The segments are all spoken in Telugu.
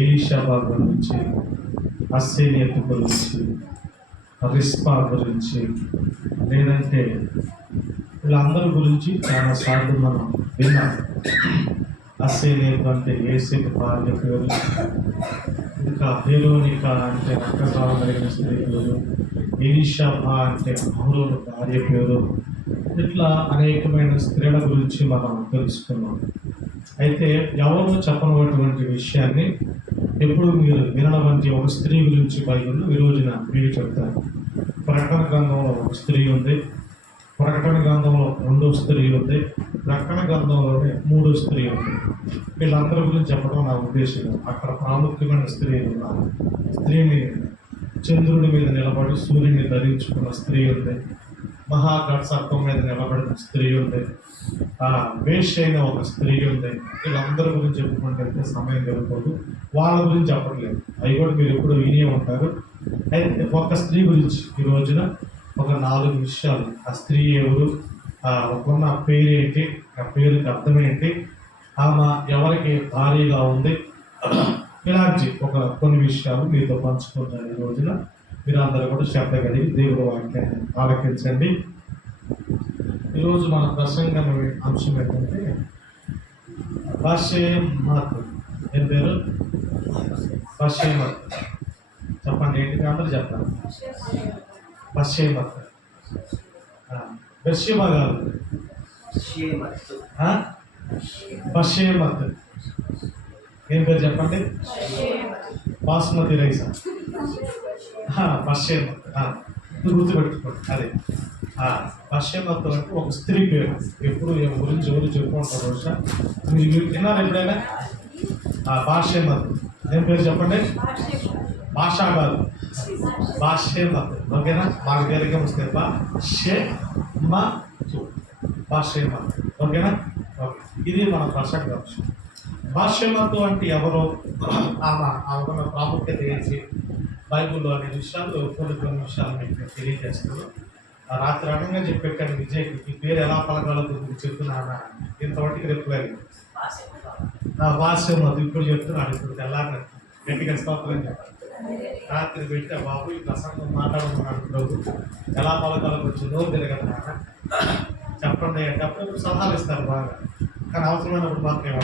ఎలీషాబా గురించి, అస్సేనియత్ గురించి, రిస్పా గురించి, లేదంటే వీళ్ళందరి గురించి చాలా సార్లు మనం విన్నాం. అస్సేనియత్ అంటే ఏసేపు భార్య పేరు, ఇంకా వెరోనిక అంటే రక్తస్రావం కలిగిన స్త్రీ పేరు, ఎలీషాబా అంటే అహరోను భార్య పేరు. ఇట్లా అనేకమైన స్త్రీల గురించి మనం తెలుసుకున్నాం. అయితే ఎవరు చెప్పనటువంటి విషయాన్ని ఎప్పుడు మీరు వినటువంటి ఒక స్త్రీ గురించి బైబిల్ ఈ రోజున మీకు చెప్తారు. ప్రకటన గ్రంథంలో ఒక స్త్రీ ఉంది, ప్రకటన గ్రంథంలో 2వ స్త్రీ ఉంది, ప్రకటన గ్రంథంలోనే 3వ స్త్రీ ఉంది. వీళ్ళందరి గురించి చెప్పడం నా ఉద్దేశం. అక్కడ ప్రాముఖ్యమైన స్త్రీలు ఉన్నారు. స్త్రీని చంద్రుడి మీద నిలబడి సూర్యుని ధరించుకున్న స్త్రీ ఉంది, మహాఘట్ సర్పం మీద నిలబడిన స్త్రీ ఉంది, వేష్ అయిన ఒక స్త్రీ ఉంది. వీళ్ళందరి గురించి చెప్పుకుంటే సమయం జరుగుతుంది. వాళ్ళ గురించి చెప్పట్లేదు, అవి కూడా మీరు ఎప్పుడు వినే ఉంటారు. అయితే ఒక స్త్రీ గురించి ఈ రోజున ఒక 4 విషయాలు. ఆ స్త్రీ ఎవరు, ఒకన్న పేరేంటి, ఆ పేరుకి అర్థం ఏంటి, ఆమె ఎవరికి భారీగా ఉంది, ఇలాంటి కొన్ని విషయాలు మీతో పంచుకుంటారు ఈ రోజున. మీరు అందరూ కూడా శ్రద్ధ కలిగి దేవుడి వాక్యాన్ని ఆలకించండి. ఈరోజు మన ప్రసంగం అంశం ఏంటంటే బషేమత్. ఏం పేరు? బషేమత్. చెప్పండి, ఏంటి అందరూ చెప్పండి. బషేమత్. బషేమ కాదు, బషేమత్. ఏం పేరు చెప్పండి? బాస్మతి రైస్. బషేమత్ గుర్తుపెట్టుకోండి. అదే బషేమత్ అంటే ఒక స్త్రీ పేరు. ఎప్పుడు గురించి ఎవరు చెప్పుకుంటారు బహుశా మీరు విన్నారు ఎప్పుడైనా? బాషేమత్. ఏం పేరు చెప్పండి? భాషా కాదు, బాషేమత్. ఓకేనా? మాకు తేలిక వస్తే బాషేమత్. ఓకేనా? ఓకే, ఇది మన ప్రసక్తి అంశం. బాషేమత్ అంటే ఎవరో, ఆమె ప్రాముఖ్యత ఏంటి, బైబుల్లో అనే విషయాలు కొన్ని విషయాలు మీకు తెలియజేస్తాను. రాత్రి అనగా చెప్పాను విజయ్కి ఈ పేరు ఎలా పలకాలో చెప్తున్నానా, ఇంతవరకు రిప్లై బాషేమత్ ఇప్పుడు చెప్తున్నాడు. ఇప్పుడు తెల్లారి గట్టిగా స్తోత్రం చెప్పాలి. రాత్రి పెట్టి బాబు ఈ ప్రసంగం మాట్లాడుతున్నాడు ప్రభు, ఎలా పలకాలో కొంచెం నోరు తిరగదు చెప్పండి అంటే అప్పుడు సలహాలు ఇస్తారు బాగా, కానీ అవసరమైనప్పుడు మాత్రమే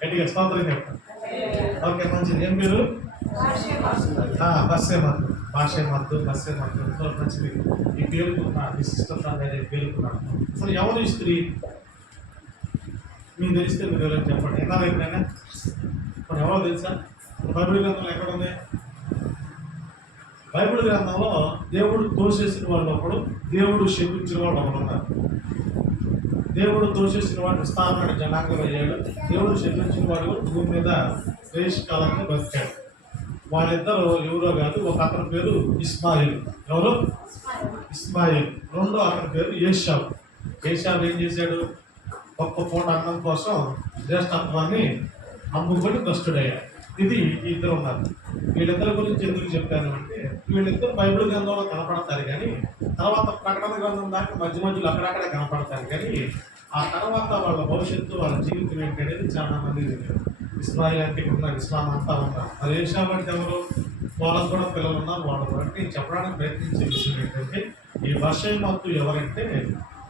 గట్టిగా స్తోత్రం చెప్పండి. ఓకే, మంచిది. ఏం పేరు? బషేమత్. బాషేమత్, బషేమత్ ఎంతో మంచిది. ఈ పేరుకున్న విశిష్టత అనేది పేరుకున్నాను. అసలు ఎవరు ఈ స్త్రీ మీకు తెలిస్తే మీరు ఎవరైనా చెప్పండి. ఎన్నాళ్ళు ఎప్పుడైనా ఇప్పుడు ఎవరో తెలుసా? బైబిల్ గ్రంథంలో ఎక్కడ ఉంది? బైబిల్ గ్రంథంలో దేవుడు తోసేసిన వాళ్ళు ఒకడు, దేవుడు శపించిన వాళ్ళు ఒకడు ఉన్నారు. దేవుడు తోసేసిన వాడు విస్తారమైన జనాంగం అయ్యాడు, దేవుడు శపించిన వాడు భూమి మీద శ్రేష్ఠకాలంగా బతికాడు. వాళ్ళిద్దరు ఎవరో కాదు, ఒక అతని పేరు ఇస్మాయిల్. ఎవరు? ఇస్మాయిల్. రెండో అతని పేరు ఏషావు. ఏషావు ఏం చేశాడు? ఒక్క పూట అన్నం కోసం జ్యేష్ఠత్వాన్ని అమ్ముకొని కష్టుడయ్యాడు. ఇది ఇద్దరు ఉన్నారు. వీళ్ళిద్దరి గురించి ఎందుకు చెప్పాను అంటే, వీళ్ళిద్దరు బైబిల్ గ్రంథంలో కనపడతారు, కానీ తర్వాత ప్రకటన గ్రంథం దాకా మధ్య మధ్యలో అక్కడక్కడ కనపడతారు, కానీ ఆ తర్వాత వాళ్ళ భవిష్యత్తు, వాళ్ళ జీవితం ఏంటనేది చాలా మంది తెలియదు. ఇస్రాయిల్ అంటే ఉన్నారు, ఇస్లాం అంతా ఉన్నారు. మరి ఏషావు అంటే ఎవరు? వాళ్ళకు కూడా పిల్లలు ఉన్నారు. వాళ్ళ గురించి నేను చెప్పడానికి ప్రయత్నించే విషయం ఏంటంటే, ఈ బషేమత్ ఎవరంటే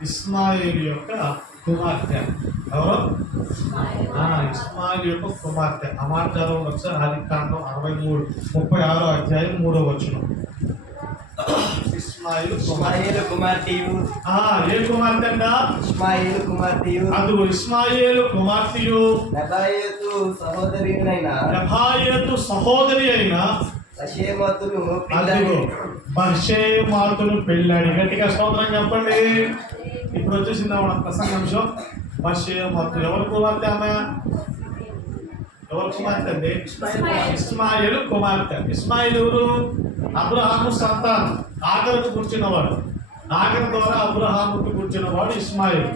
ఇస్మాయిల్ యొక్క కుమార్తె. ఎవరు? ఇస్మాయిల్ యొక్క కుమార్తె. అమాచారం ఒకసారి ఆదికాండం 36వ అధ్యాయం 3వ వచనం. ఇస్మాయిల్ కుమార్తెయు. ఏ కుమార్తె అంట? ఇస్మాయిల్ కుమార్తెయు. అదుగో ఇస్మాయిల్ కుమార్తెయు నెబాయోతు సహోదరి అయిన బషేమతును పెళ్ళాడు. గట్టిగా స్తోత్రం చెప్పండి. ఇప్పుడు వచ్చేసింది మన ప్రసంగాంశం. బషేమత్ ఎవరు కుమార్తె? ఆమె ఎవరు కుమార్తె అండి? ఇస్మాయిల్ కుమార్తె. ఇస్మాయిల్ ఎవరు? అబ్రహాము సంతానం, ఆగరుకు కూర్చున్నవాడు. ఆగరు ద్వారా అబ్రహాముకు కూర్చున్నవాడు ఇస్మాయిల్.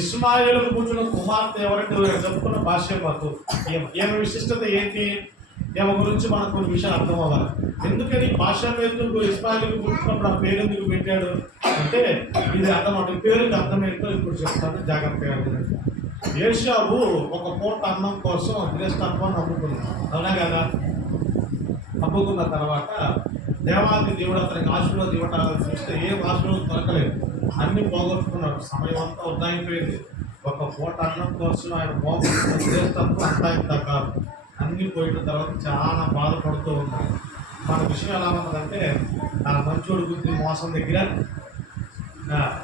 ఇస్మాయిల్కు కూర్చున్న కుమార్తె ఎవరంటే చెప్పుకున్న బషేమత్. ఈమె విశిష్టత ఏంటి? ఈమె గురించి మనకు కొన్ని విషయాలు అర్థం అవ్వాలి. ఎందుకని బషేమతుకు ఇస్మాయిల్కు కూర్చున్నప్పుడు ఆ పేరు ఎందుకు పెట్టాడు అంటే, ఇది అర్థం. పేరుకి అర్థం ఏంటో ఇప్పుడు చెప్తాను, జాగ్రత్తగా. ఏషావు ఒక పూట అన్నం కోసం దినేస్తత్వాన్ని అమ్ముకున్నాడు, అవునా కదా? అమ్ముకున్న తర్వాత దేవాది దేవుడు అతనికి ఆశీర్వాదం ఇవ్వటాలని చూస్తే ఏం ఆశీర్వాదం దొరకలేదు, అన్ని పోగొట్టుకున్నాడు. సమయం అంతా వృధా అయిపోయింది. ఒక పూట అన్నం కోసం ఆయన పోగొట్టుకున్న దినేస్తత్వం అంతా ఇంత కాదు, అన్ని పోయిన తర్వాత చాలా బాధపడుతూ ఉన్నాడు. మన విషయం ఎలా ఉన్నదంటే ఆ మంచోడు బుద్ధి మోసం దగ్గర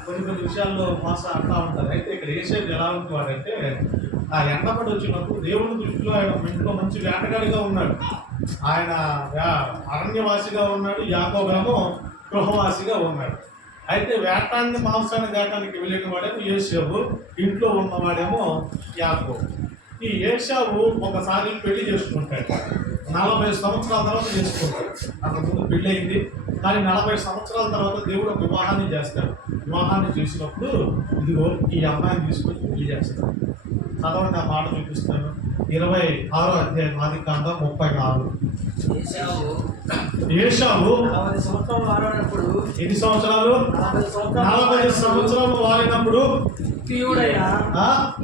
కొన్ని విషయాల్లో మోసం అంటూ ఉంటారు. అయితే ఇక్కడ ఏసేపు ఎలా ఉంటున్నాడంటే ఆ ఎండపడి వచ్చినప్పుడు దేవుని దృష్టిలో ఆయన ఇంట్లో మంచి వేటగాడిగా ఉన్నాడు. ఆయన అరణ్యవాసిగా ఉన్నాడు, యాకోబేమో గృహవాసిగా ఉన్నాడు. అయితే వేటాన్ని మాంసాన్ని దాటానికి వెళ్ళిన వాడేమో ఏసేపు, ఇంట్లో ఉన్నవాడేమో యాకోబు. ఈ ఏషావు ఒకసారి పెళ్లి చేసుకుంటాడు, 40 సంవత్సరాల తర్వాత చేసుకుంటాడు. అంతకుముందు పెళ్ళి అయింది, కానీ 40 సంవత్సరాల తర్వాత దేవుడు ఒక వివాహాన్ని చేస్తాడు. వివాహాన్ని చేసినప్పుడు ఇదిగో ఈ అమ్మాయిని తీసుకొని పెళ్లి చేస్తాడు. చదవండి, ఆ మాట చూపిస్తాను. 26వ అధ్యాయం ఆదికాండం 34. ఏషావు 40 సంవత్సరాలు వాడినప్పుడు, ఎన్ని సంవత్సరాలు? 40 సంవత్సరాలు వాడినప్పుడు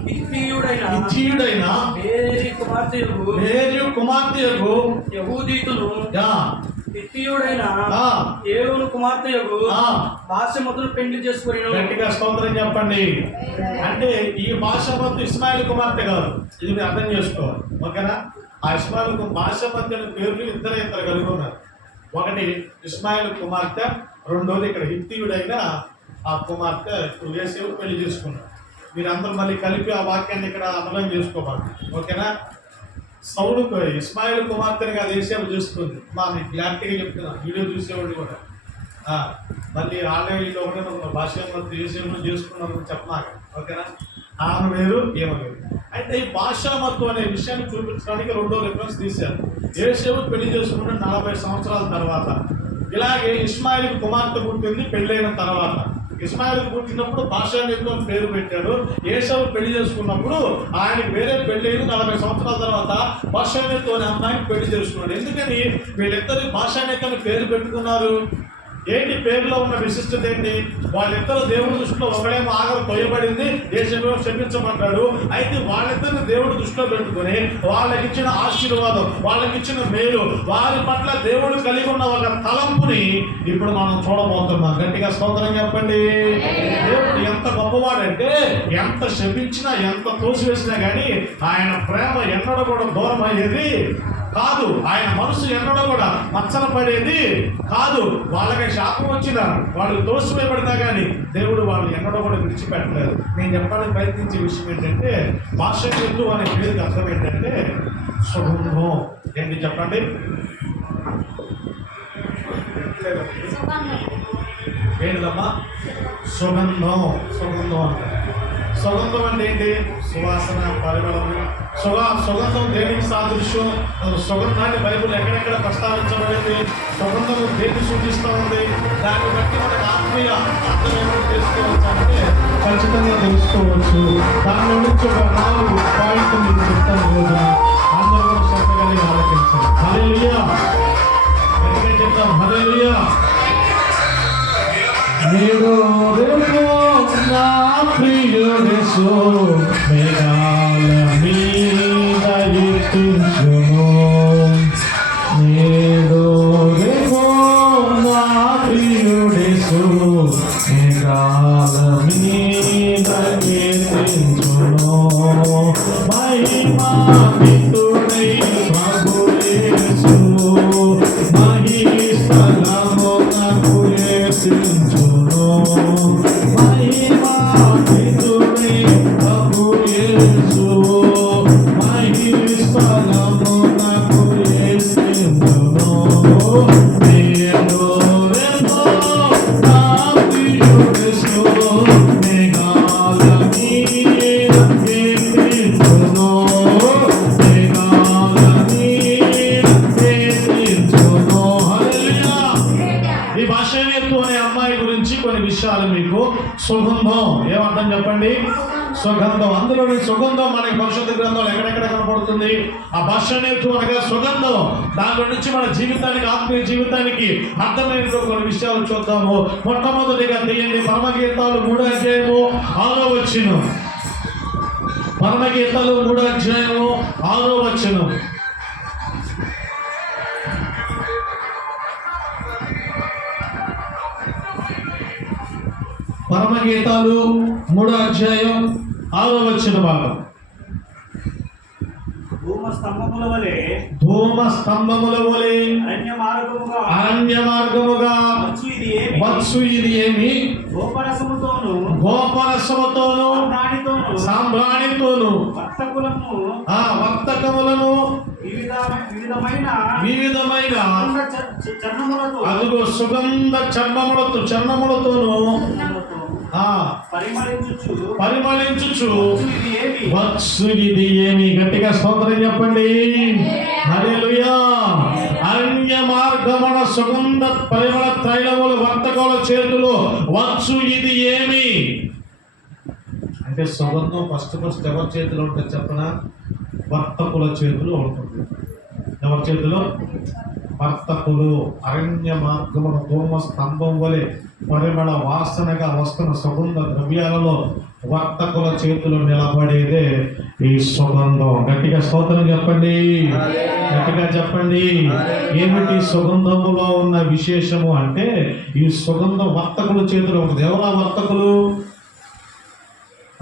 హిత్తీయుడైన బేరీ కుమార్తెయగు యెహూదీతులు హిత్తీయుడైన ఏలోను కుమార్తెయగు బాషెమతును పెళ్లి చేసుకుని. గట్టిగా స్తోత్రం చెప్పండి. అంటే ఈ బాషెమతు ఇస్మాయిల్ కుమార్తె కాదు, ఇది మీరు అర్థం చేసుకోవాలి, ఓకేనా? ఆ ఇస్మాయిల్ బాషెమతు అనే పేర్లు ఇద్దరు కలిగి ఉన్నారు. ఒకటి ఇస్మాయిల్ కుమార్తె, రెండోది ఇక్కడ హిత్తీయుడైన ఆ కుమార్తె ఇప్పుడు ఏసేపు పెళ్లి చేసుకున్నారు. మీరందరూ మళ్ళీ కలిపి ఆ వాక్యాన్ని ఇక్కడ అర్థం చేసుకోవాలి, ఓకేనా? సౌలు ఇస్మాయిల్ కుమార్తెని కాదు ఏసేపు చేసుకుంది. మీకు క్లారిటీగా చెప్తున్నా, వీడియో చూసేవాళ్ళు కూడా మళ్ళీ ఆన్లైన్లో కూడా భాష ఏసేపు చేసుకున్నామని చెప్పమాక, ఓకేనా? ఆమె వేరు, ఏమో వేరు. అయితే ఈ భాషామత్వం అనే విషయాన్ని చూపించడానికి 2వ రిఫరెన్స్ తీశారు. ఏసేపు పెళ్లి చేసుకుంటే 40 సంవత్సరాల తర్వాత. ఇలాగే ఇస్మాయిల్ కుమార్తె పుట్టింది పెళ్ళైన తర్వాత. ఇస్మాయిల్ పుట్టినప్పుడు బాషానెతు అని పేరు పెట్టాడు. ఏసావు పెళ్లి చేసుకున్నప్పుడు ఆయనకి వేరే పెళ్లి 40 సంవత్సరాల తర్వాత బాషానెతు అనే అమ్మాయిని పెళ్లి చేసుకున్నాడు. ఎందుకని వీళ్ళిద్దరు బాషానెతు అని పేరు పెట్టుకున్నారు? ఏంటి పేరులో ఉన్న విశిష్టత ఏంటి? వాళ్ళిద్దరు దేవుడి దృష్టిలో ఒకడేమో ఆగలు కొయ్యబడింది, ఏసేపు క్షమించబడ్డాడు. అయితే వాళ్ళిద్దరిని దేవుడి దృష్టిలో పెట్టుకుని వాళ్ళకి ఇచ్చిన ఆశీర్వాదం, వాళ్ళకి ఇచ్చిన మేలు, వారి పట్ల దేవుడు కలిగి ఉన్న ఒక తలంపుని ఇప్పుడు మనం చూడబోతున్నాం. గట్టిగా స్తోత్రం చెప్పండి. దేవుడు ఎంత గొప్పవాడంటే ఎంత శపించినా ఎంత తోసివేసినా కానీ ఆయన ప్రేమ ఎన్నడూ కూడా దూరం అయ్యేది కాదు. ఆయన మనసు ఎన్నడూ కూడా మచ్చన పడేది కాదు. వాళ్ళకి శాపం వచ్చినా, వాళ్ళు తోసివేయబడినా కానీ దేవుడు వాళ్ళు ఎన్నడూ కూడా విడిచిపెట్టలేదు. నేను చెప్పడానికి ప్రయత్నించే విషయం ఏంటంటే బాషెమతు అనే పేరుకి అర్థం ఏంటంటే సుగంధం. ఏంటి చెప్పండి? ఏంటిదమ్మా? సుగంధం. సుగంధం అంటే సుగంధం అంటే ఏంటి? సువాసన, పరిమళము. సుగంధం దేనికి సాదృశ్యం? సుగంధాన్ని బైబిల్ ఎక్కడెక్కడ ప్రస్తావించబడింది? సుగంధం దేన్ని సూచిస్తూ ఉంది? దాన్ని బట్టి మనకు ఆత్మీయ అర్థం ఏమో తెలుసుకోవచ్చు అంటే ఖచ్చితంగా తెలుసుకోవచ్చు. దాని నుంచి ఒక 4 పాయింట్లు మీకు చెప్తాను. రోజున అందరూ కూడా శ్రద్ధ కలిగి ఆలోచించాలి. హల్లెలూయా, గట్టిగా చెప్తాం హల్లెలూయా. నేడు నా ప్రియుడేసు మేఘాల మీద ఎత్తించును. నేడు నా ప్రియుడేసు మేఘాల మీద ఎత్తించును. మహిమాన్వితుడై ప్రభువు యేసు మహిస్థలమునకు ఎత్తించును. మహిమాన్వితుడై ప్రభువు యేసు మహిస్థలమునకు ఎత్తించును. నేడు నా ప్రియుడేసు మేఘాల మీద ఎత్తించును. మేఘాల మీద ఎత్తించును. హల్లెలూయా. ఈ బాషెమతు అనే అమ్మాయి గురించి కొన్ని విషయాలు మీకు. సుగంధం ఏమర్థం చెప్పండి? సుగంధం. అందులో సుగంధం మనకి భవిష్యత్తు గ్రంథంలో ఎక్కడెక్కడ కనపడుతుంది? ఆ బాషెమతు అనగా సుగంధం. దాని నుంచి మన జీవితానికి, ఆత్మీయ జీవితానికి అర్థమైన కొన్ని విషయాలు చూద్దాము. మొట్టమొదటిగా తీయండి పరమగీతాలు 3వ అధ్యాయము 6వ వచనం. పరమగీతాలు 3వ అధ్యాయము 6వ వచనం. పరమగీతాలు 3వ అధ్యాయం 6వ వచన భాగం. ధూమ స్తంభముల వలె అరణ్య మార్గముగా వచ్చు ఇది ఏమి? గోపరసముతోను సాంబ్రాణితోను వర్తకములను వివిధమైన అదుగో సుగంధ చర్మములతోను పరిమళించుచు వచ్చు ఇది ఏమి? గట్టిగా స్తోత్రం చెప్పండి. హల్లెలూయా. అరణ్య మార్గమున సుగంధ పరిమళ తైలములు వర్తకుల చేతులు వచ్చు ఇది ఏమి? అంటే సుగంధం ఫస్ట్ ఎవరి చేతిలో ఉంటుంది చెప్పనా? వర్తకుల చేతిలో ఉంటుంది. ఎవరి చేతిలో? వర్తకులు. అరణ్య మార్గమున ధూమ స్తంభం వలె పరిమళ వాసనగా వస్తున్న సుగంధ ద్రవ్యాలలో వర్తకుల చేతులు నిలబడేదే ఈ సుగంధం. గట్టిగా స్తోత్రం చెప్పండి. గట్టిగా చెప్పండి. ఏమిటి సుగంధములో ఉన్న విశేషము అంటే ఈ సుగంధం వర్తకుల చేతులు ఉంటుంది. ఎవరా వర్తకులు?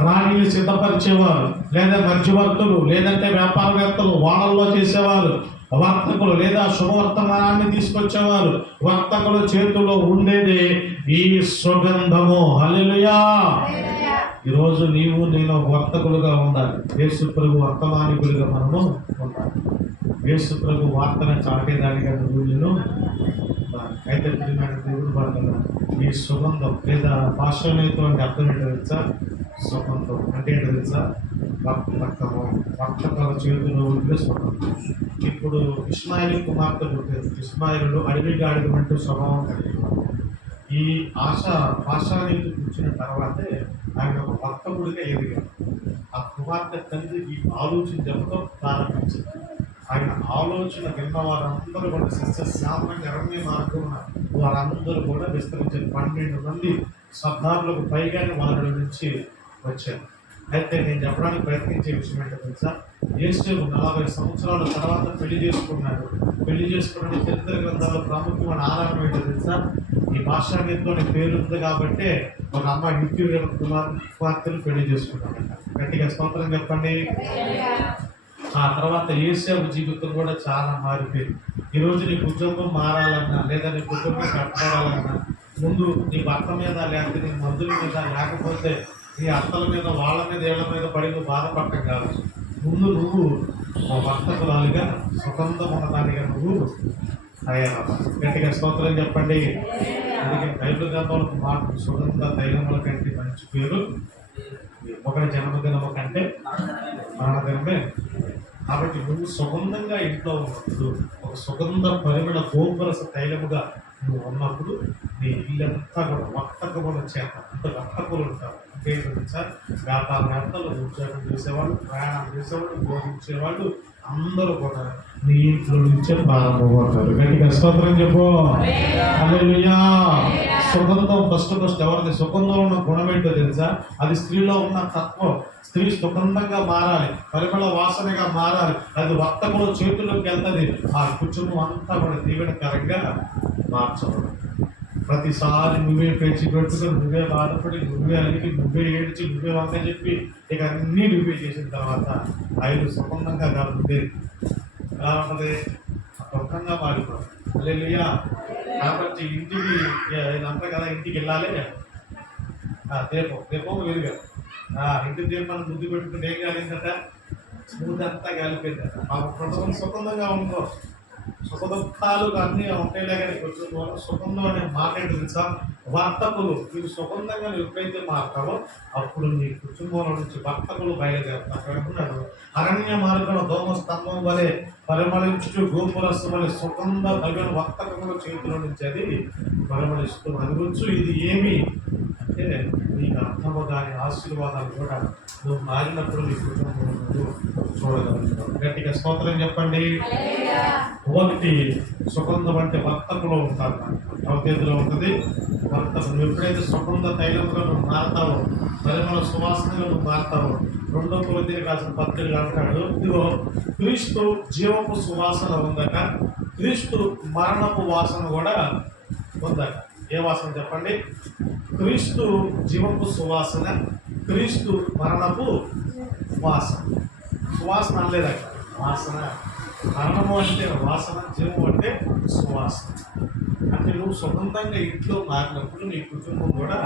రాణిని సిద్ధపరిచేవారు, లేదా మధ్యవర్తులు, లేదంటే వ్యాపారవేత్తలు, వాడల్లో చేసేవారు వర్తకులు, లేదా శుభవర్తమానాన్ని తీసుకొచ్చేవారు. వర్తకుల చేతుల్లో ఉండేది ఈ సుగంధము. హల్లెలూయా. ఈరోజు నీవు నేను వర్తకులుగా ఉండాలి. యేసు ప్రభు వర్తమానికులుగా మనము ఉండాలి. యేసు ప్రభు వార్తను చాటేదానిగా నువ్వు అయితే దేవుడు పడుతున్నా ఈ సుగంధం లేదా భాషతో అర్థం ఏంటో తెలుసా? సుగంధం అంటే ఏంటో తెలుసా? వర్తకము. వర్తకాల చేతుల్లో ఉంటే సుగంధం. ఇప్పుడు ఇస్మాయిల్ కుమార్తె పుట్టింది. ఇస్మాయిలు అడవిగా అడగమంటూ స్వభావం కలిగి ఈ భాషానికి కూర్చున్న తర్వాతే ఆయన ఒక వర్తకుడిగా ఎదిగాడు. ఆ కుమార్తె తండ్రి ఈ ఆలోచన చెప్పడం ప్రారంభించింది. ఆయన ఆలోచన విన్న వారందరూ కూడా సస్యశ్యామలంగా అరణ్య మార్గమున వారందరూ కూడా విస్తరించారు. 12 మంది సర్దారులకు పైగానే వాళ్ళ నుంచి వచ్చారు. అయితే నేను చెప్పడానికి ప్రయత్నించే విషయం ఏంటో తెలుసా? యేసు 40 సంవత్సరాల తర్వాత పెళ్లి చేసుకున్నాడు. పెళ్లి చేసుకున్న చరిత్ర గ్రంథాల్లో ప్రాముఖ్యమైన ఆధారం ఏంటో తెలుసా? ఈ భాషానిధిలోని పేరు ఉంది కాబట్టి ఒక అమ్మాయి నిత్యుడు కుమార్తెను పెళ్లి చేసుకున్నాడంట. గట్టిగా స్తోత్రం చెప్పండి. ఆ తర్వాత యేసేపు జీవితం కూడా చాలా మారిపోయింది. ఈరోజు నీ కుటుంబం మారాలన్నా, లేదా నీ కుటుంబం కట్టబడాలన్నా ముందు నీ భర్త మీద, లేకపోతే నీ మందుల మీద, లేకపోతే నీ అత్తల మీద, వాళ్ళ మీద, ఏళ్ల మీద పడి నువ్వు బాధపడటం కాదు. ముందు నువ్వు వర్తకురాలుగా సుగంధం ఉన్నదానిగా నువ్వు తయారవ్వాలి. గట్టిగా స్తోత్రం చెప్పండి. అందుకే బైబిల్ గ్రంథంలో మాట సుగంధ తైలముల కంటే మంచి పేరు ఒకరి జన్మదినము కంటే మరణదినమే. కాబట్టి నువ్వు సుగంధంగా ఇంట్లో ఉన్నప్పుడు, ఒక సుగంధ పరిమళ గోపురస తైలముగా నువ్వు ఉన్నప్పుడు నీ ఇల్లంతా కూడా వర్తకముల చేత అంత వర్తకులు ఉంటారు. అంటే సార్ వ్యాపారవేత్తలు, ఉద్యోగం చేసేవాళ్ళు, ప్రయాణం చేసేవాళ్ళు, బోధించేవాళ్ళు అందరూ కూడా నీ ఇంట్లో నుంచే ప్రారంభమవుతారు. గట్టిగా స్తోత్రం చెప్పు. హల్లెలూయా. సుగంధం ఫస్ట్ ఎవరిది? సుగంధంలో ఉన్న గుణం ఏంటో తెలుసా? అది స్త్రీలో ఉన్న తత్వం. స్త్రీ సుగంధంగా మారాలి, పరిమళ వాసనగా మారాలి. అది వర్తకుల చేతుల్లోకి వెళ్తుంది. ఆ కుటుంబం అంతా కూడా దీవెనకరంగా మార్చబడు. ప్రతిసారి నువ్వే పేచి పెట్టుకుని, నువ్వే బాధపడి, నువ్వే అలిగి, నువ్వే ఏడ్చి, నువ్వే వంక చెప్పి ఇక అన్నీ నువ్వే చేసిన తర్వాత ఐదు సుగంధంగా కాదు ఎలా ఉంటుంది? సుఖంగా మారిపోతుంది. హల్లెలూయా. కాబట్టి ఇంటికి ఇదంతా కదా, ఇంటికి వెళ్ళాలి. దీపం వేరుగా ఇంటి దీపాన్ని ముద్దు పెట్టుకుంటే ఏం కాలేదట? స్మూత్ అంతా కాలిపోయిందట. మా కుటుంబం సుగంధంగా ఉందో, సుఖ దుఃఖాలు అన్నీ ఉంటాయిలే కానీ కొంచెం సుగంధం అనే మాట ఏంటి తెలుసా? వర్తకులు. నీకు సుగంధంగా నువ్వు ఎప్పుడైతే మారుతావో అప్పుడు నీ కుటుంబంలో నుంచి వర్తకులు బయలుదేరుతారు. అరణ్య మార్గంలో ధూమ స్తంభం వలె పరిమళించు గోపురస్సు వలె సుగంధ తగిన వర్తకముల చేతిలో నుంచి అది పరిమళిస్తూ అనివచ్చు. ఇది ఏమి ఏంటంటే నీకు అర్థము కాని ఆశీర్వాదాలు కూడా నువ్వు మారినప్పుడు నీ కుటుంబంలో నువ్వు చూడగలుగుతావు. గట్టిగా స్తోత్రం చెప్పండి. ఒకటి సుగంధం అంటే వర్తకులో ఉంటారు, అవతేదిలో ఉంటుంది వర్తకం. నువ్వు ఎప్పుడైతే సుగంధ తైలంలో నువ్వు మారుతావో, పరిమళ సువాసనగా నువ్వు మారుతావో, 2 కొరింథీయులకు రాసిన పత్రికలు అంటాడు, ఇదిగో క్రీస్తు జీవపు సువాసన ఉందట, క్రీస్తు మరణపు వాసన కూడా ఉందట. ఏ వాసన చెప్పండి? క్రీస్తు జీవపు సువాసన, క్రీస్తు మరణపు వాసన. సువాసన అనలేదట, వాసన. మరణము అంటే వాసన, జీవము అంటే సువాసన. అంటే నువ్వు సుగంధంగా ఇంట్లో మారినప్పుడు నీ కుటుంబం కూడా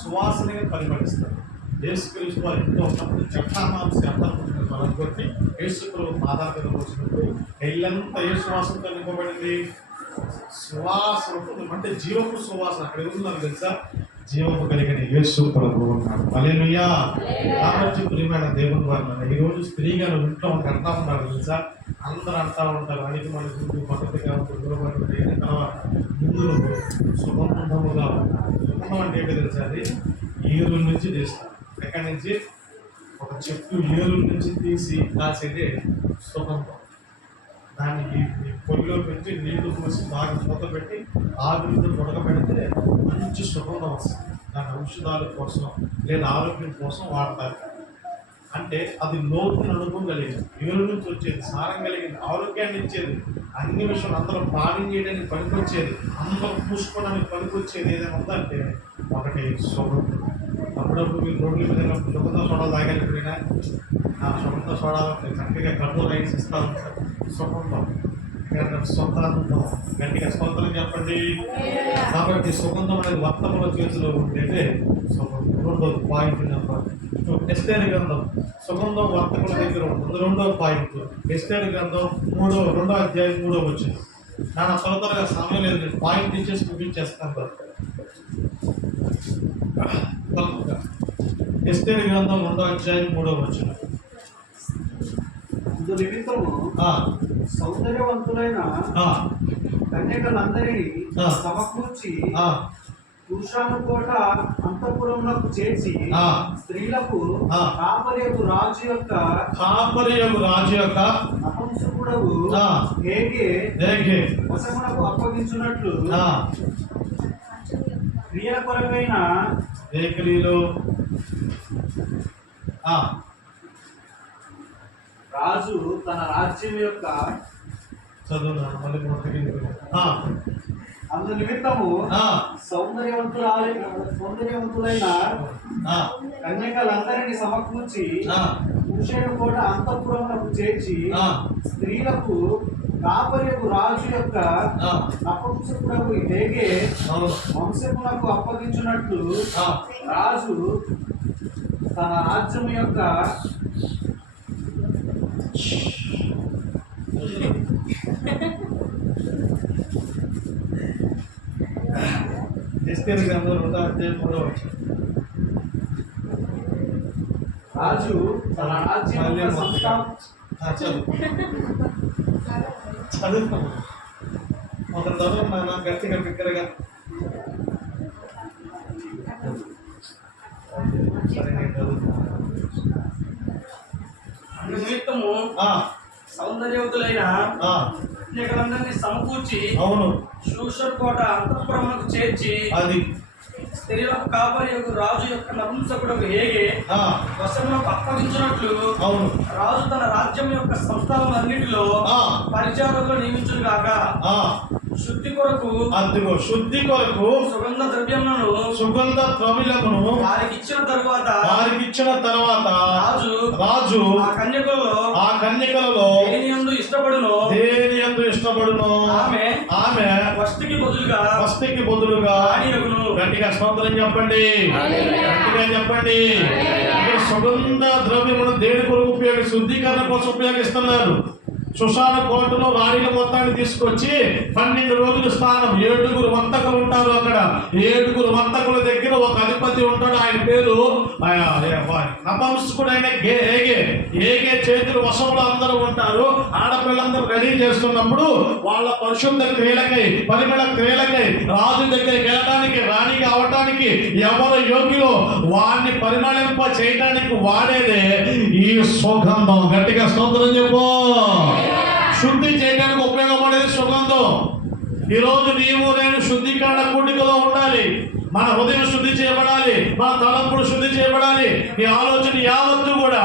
సువాసనగా పరిమళిస్తారు. యేసుక్రీస్తు వారి ఇంట్లో ఉన్నప్పుడు జటామాంస అర్థం బలం కొట్టి యేసుక్రీస్తు పాదాల మీద వచ్చినప్పుడు ఇల్లంతా ఏ సువాసనతో నింపబడింది? సువాసన. అంటే జీవపు సువాసన. అక్కడ ఏముందని తెలుసా? జీవము కలిగిన యేసు ప్రభువు ఉన్నాడు. హల్లెలూయా. కాబట్టి ప్రియమైన దేవుని వారు, ఈ రోజు స్త్రీగా నువ్వు ఇంట్లో అంటా ఉన్నారు తెలుసా? అందరూ అంటా ఉంటారు, అనికి మన ముందు పద్ధతిగా ఉంటుంది, తర్వాత ముందు నువ్వు సుగంధముగా ఉంటావు. సుగంధం అంటే ఏంటో తెలుసా? అది ఏరుల నుంచి తీస్తారు. ఎక్కడి నుంచి? ఒక చెట్టు ఏరుల నుంచి తీసి కాసేదే సుగంధం. దానికి పొయ్యిలో పెట్టి నీళ్లు పోసి బాగా మూత పెట్టి ఆవిరితో ఉడకబెడితే మంచి సుగంధం వస్తుంది. దాని ఔషధాల కోసం లేదా ఆరోగ్యం కోసం వాడతారు. అంటే అది లోతుని అనుభవం కలిగింది, ఏరు నుంచి వచ్చేది, సారం కలిగింది, ఆరోగ్యాన్ని ఇచ్చేది, అన్ని విషయాలు అందరూ పానం చేయడానికి పనికొచ్చేది, అందరూ పూసుకోవడానికి పనికొచ్చేది ఏదైనా ఉందంటే ఒకటి సుగంధం. అప్పుడప్పుడు మీరు రోడ్ల మీద సుగంధ సోడా తాగలిపోయినా ఆ సుగంధ సోడాలు చక్కగా కడుపు రైస్ ఇస్తూ ఉంటారు. సుగంధం సొంతానందం. గట్టిగా స్తోత్రం చెప్పండి. కాబట్టి సుగంధం అనేది వర్తముల చేతిలో ఉండేదే సుగంధం. 2వ పాయింట్ నెంబర్ ఎస్తేరు గ్రంథం. సుగంధం వర్తకుల దగ్గర ఉంటుంది. 2వ పాయింట్ ఎస్తేరు గ్రంథం 2వ అధ్యాయం 3వ వచనం. నాన్న త్వరగా సమయం లేదు, నేను పాయింట్ ఇచ్చేసి ముగించేస్తాను. ఎస్తేరు గ్రంథం 2వ అధ్యాయం 3వ వచనం. నిమిత్తము సౌందర్యవంతులైన కన్యకలందరినీ సమకూర్చి పురుషానుకోట అంతఃపురమునకు చేర్చి స్త్రీలకు కాపరియగు రాజు యొక్క నపుంసకుడవు హేగే వశమునకు అప్పగించున్నట్లు క్రియల కొరకైన ఏకరీలో రాజు తన రాజ్యం యొక్క అందు నిమిత్తము సౌందర్యవంతులైన కన్యకలందరినీ సమకూర్చి పురుషుడు కూడా అంతఃపురమునకు చేర్చి స్త్రీలకు కాపరియకు రాజు యొక్క నపుంసకుడకు హేగే వంశమునకు అప్పగించున్నట్లు రాజు తన రాజ్యం యొక్క ఎస్తేరు గ్రంథం 2వ అధ్యాయం 3వ వచనం. రాజు తన రాజ్యం చదువుతాము ఒక చదువు గట్టిగా బిగ్గరగా. నిమిత్తము సౌందర్యవతులైన కన్యకలందరినీ సమకూర్చి అవును శూషర్ కోట అంతఃపురమునకు చేర్చి అది స్త్రీలకు కాపరియగు రాజు యొక్క నపుంసకుడకు హేగే వశమునకు అప్పగించినట్లు అవును రాజు తన రాజ్యం యొక్క సంస్థానాలన్నిటిలో పరిచారకులు నియమించును గాక. శుద్ధి కొరకు శుద్ధి కొరకు సుగంధ ద్రవ్యములను వారికి ఇచ్చిన తరువాత రాజు ఆ కన్యకలలో దేనియందు ఇష్టపడును ఆమె వస్తికి బదులుగా గట్టిగా స్తోత్రం చెప్పండి. గట్టిగా చెప్పండి. సుగంధ ద్రవ్యమును దేని కొరకు శుద్ధీకరణ కోసం ఉపయోగిస్తున్నారు. సుషాన కోటలో రాణిల మొత్తాన్ని తీసుకొచ్చి 12 రోజులు స్నానం. 7 వర్తకులు ఉంటారు అక్కడ. 7 వర్తకుల దగ్గర ఒక అధిపతి ఉంటాడు. ఆయన పేరు నపుంసకుడైన ఏగే చేతులు వశంలో అందరూ ఉంటారు. ఆడపిల్ల పిల్లలందరూ రెడీ చేస్తున్నప్పుడు వాళ్ళ పరిశుద్ధ క్రియలకై, పరిమళ క్రియలకై, రాజు దగ్గరికి వెళ్ళడానికి, రాణి అవటానికి ఎవరు యోగ్యులో వాడిని పరిమళింప చేయడానికి వాడేదే ఈ సుగంధం. గట్టిగా స్తోత్రం చెప్పు. శుద్ధి చేయడానికి ఉపయోగపడేది సుగంధం. ఈరోజు నీవు నేను శుద్ధీకరణ కూడికలో ఉండాలి. మన హృదయం శుద్ధి చేయబడాలి, మన తలంపులు శుద్ధి చేయబడాలి, నీ ఆలోచన యావత్తు కూడా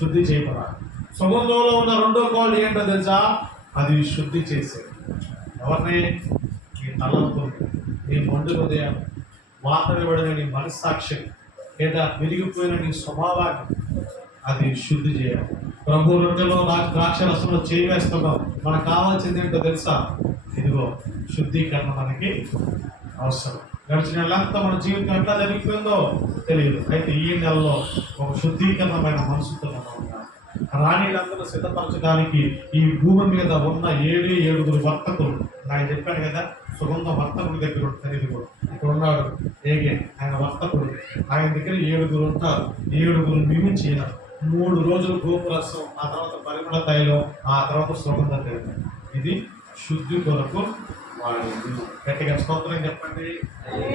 శుద్ధి చేయబడాలి. సుగంధంలో ఉన్న రెండో క్వాలిటీ ఏంటో తెలుసా? అది శుద్ధి చేసేది. ఎవరిని? నీ తలంపులు, నీ మొండు హృదయం, మాట్లాడబడిన నీ మనస్సాక్షి, లేదా విరిగిపోయిన నీ స్వభావాన్ని అది శుద్ధి చేయాలి. ప్రభు రొట్టెలో ద్రాక్ష రసంలో చేవేస్తున్నాం. మనకు కావాల్సింది ఏంటో తెలుసా? ఇదిగో శుద్ధీకరణ మనకి అవసరం. గడిచిన నెలంతా మన జీవితం ఎట్లా జరిగిపోయిందో తెలియదు. అయితే ఈ నెలలో ఒక శుద్ధీకరణమైన మనసుతో మనం ఉన్నాం. రాణిలందరూ సిద్ధపరచడానికి ఈ భూమి మీద ఉన్న 7 వర్తకులు, నాకు చెప్పాను కదా, సుగంధ వర్తకుడి దగ్గర ఉంటారు. ఇదిగో ఇక్కడ ఉన్నాడు ఏగే, ఆయన వర్తకుడు. ఆయన దగ్గర 7 ఉంటారు. 7 నియమించి 3 రోజులు గోపురసం, ఆ తర్వాత పరిమళ తైలం, ఆ తర్వాత సుగంధ తైలం. ఇది శుద్ధి కొరకు వాడేది. గట్టిగా స్తోత్రం చెప్పండి.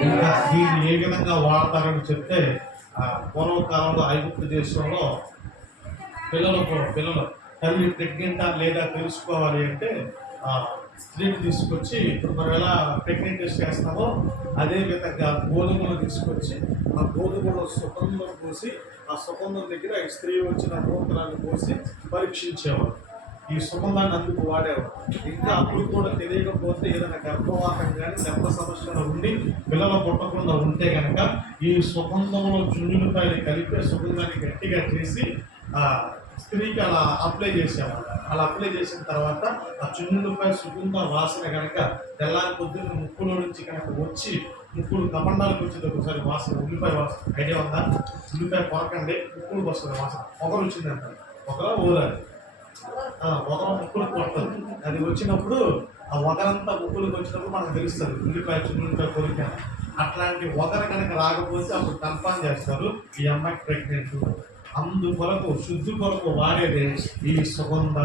ఇంకా దీన్ని ఏ విధంగా వాడతారని చెప్తే, పూర్వకాలంలో ఐగుప్తు దేశంలో పిల్లలు తల్లి ప్రెగ్నెంటా లేదా తెలుసుకోవాలి అంటే స్త్రీని తీసుకొచ్చి, ఇప్పుడు మనం ఎలా ప్రెగ్నెంట్ టెస్ట్ చేస్తామో అదే విధంగా గోధుమలు తీసుకొచ్చి ఆ గోధుమలో సుగంధం పోసి, ఆ సుగంధం దగ్గర ఈ స్త్రీ వచ్చిన మూత్రాన్ని పోసి పరీక్షించేవారు. ఈ సుగంధాన్ని అందుకు వాడేవారు. ఇంకా అప్పుడు కూడా తెలియకపోతే ఏదైనా గర్భవాతం కానీ గర్భ సమస్యలు ఉండి పిల్లలు పుట్టకుండా ఉంటే కనుక ఈ సుగంధంలో చున్నులపైన కలిపి సుగంధాన్ని గట్టిగా చేసి స్త్రీకి అలా అప్లై చేసేవాళ్ళు. అలా అప్లై చేసిన తర్వాత ఆ చున్నులపై సుగంధ వాసన కనుక తెల్లారి పొద్దున్న ముక్కులో నుంచి కనుక వచ్చి, ముక్కులు కమండాలకు వచ్చింది ఒకసారి వాసన, ఉల్లిపాయ వాసన ఐడియా ఉందా? ఉల్లిపాయ కొరకండి, ముక్కులకు వస్తుంది వాసన. ఒకరు వచ్చిందంట, ఒకరు ఊరాలి, ఒకరు ముక్కులకు కొడుతుంది. అది వచ్చినప్పుడు ఆ ఒకరంతా ముక్కులకు వచ్చినప్పుడు మనకు తెలుస్తుంది ఉల్లిపాయ చున్నులపై కొరిక. అట్లాంటి ఒకరు కనుక రాకపోతే అప్పుడు కన్ఫర్మ్ చేస్తారు ఈ అమ్మాయి ప్రెగ్నెంట్. అందుకొరకు శుద్ధి కొరకు వాడేది ఈ సుగంధ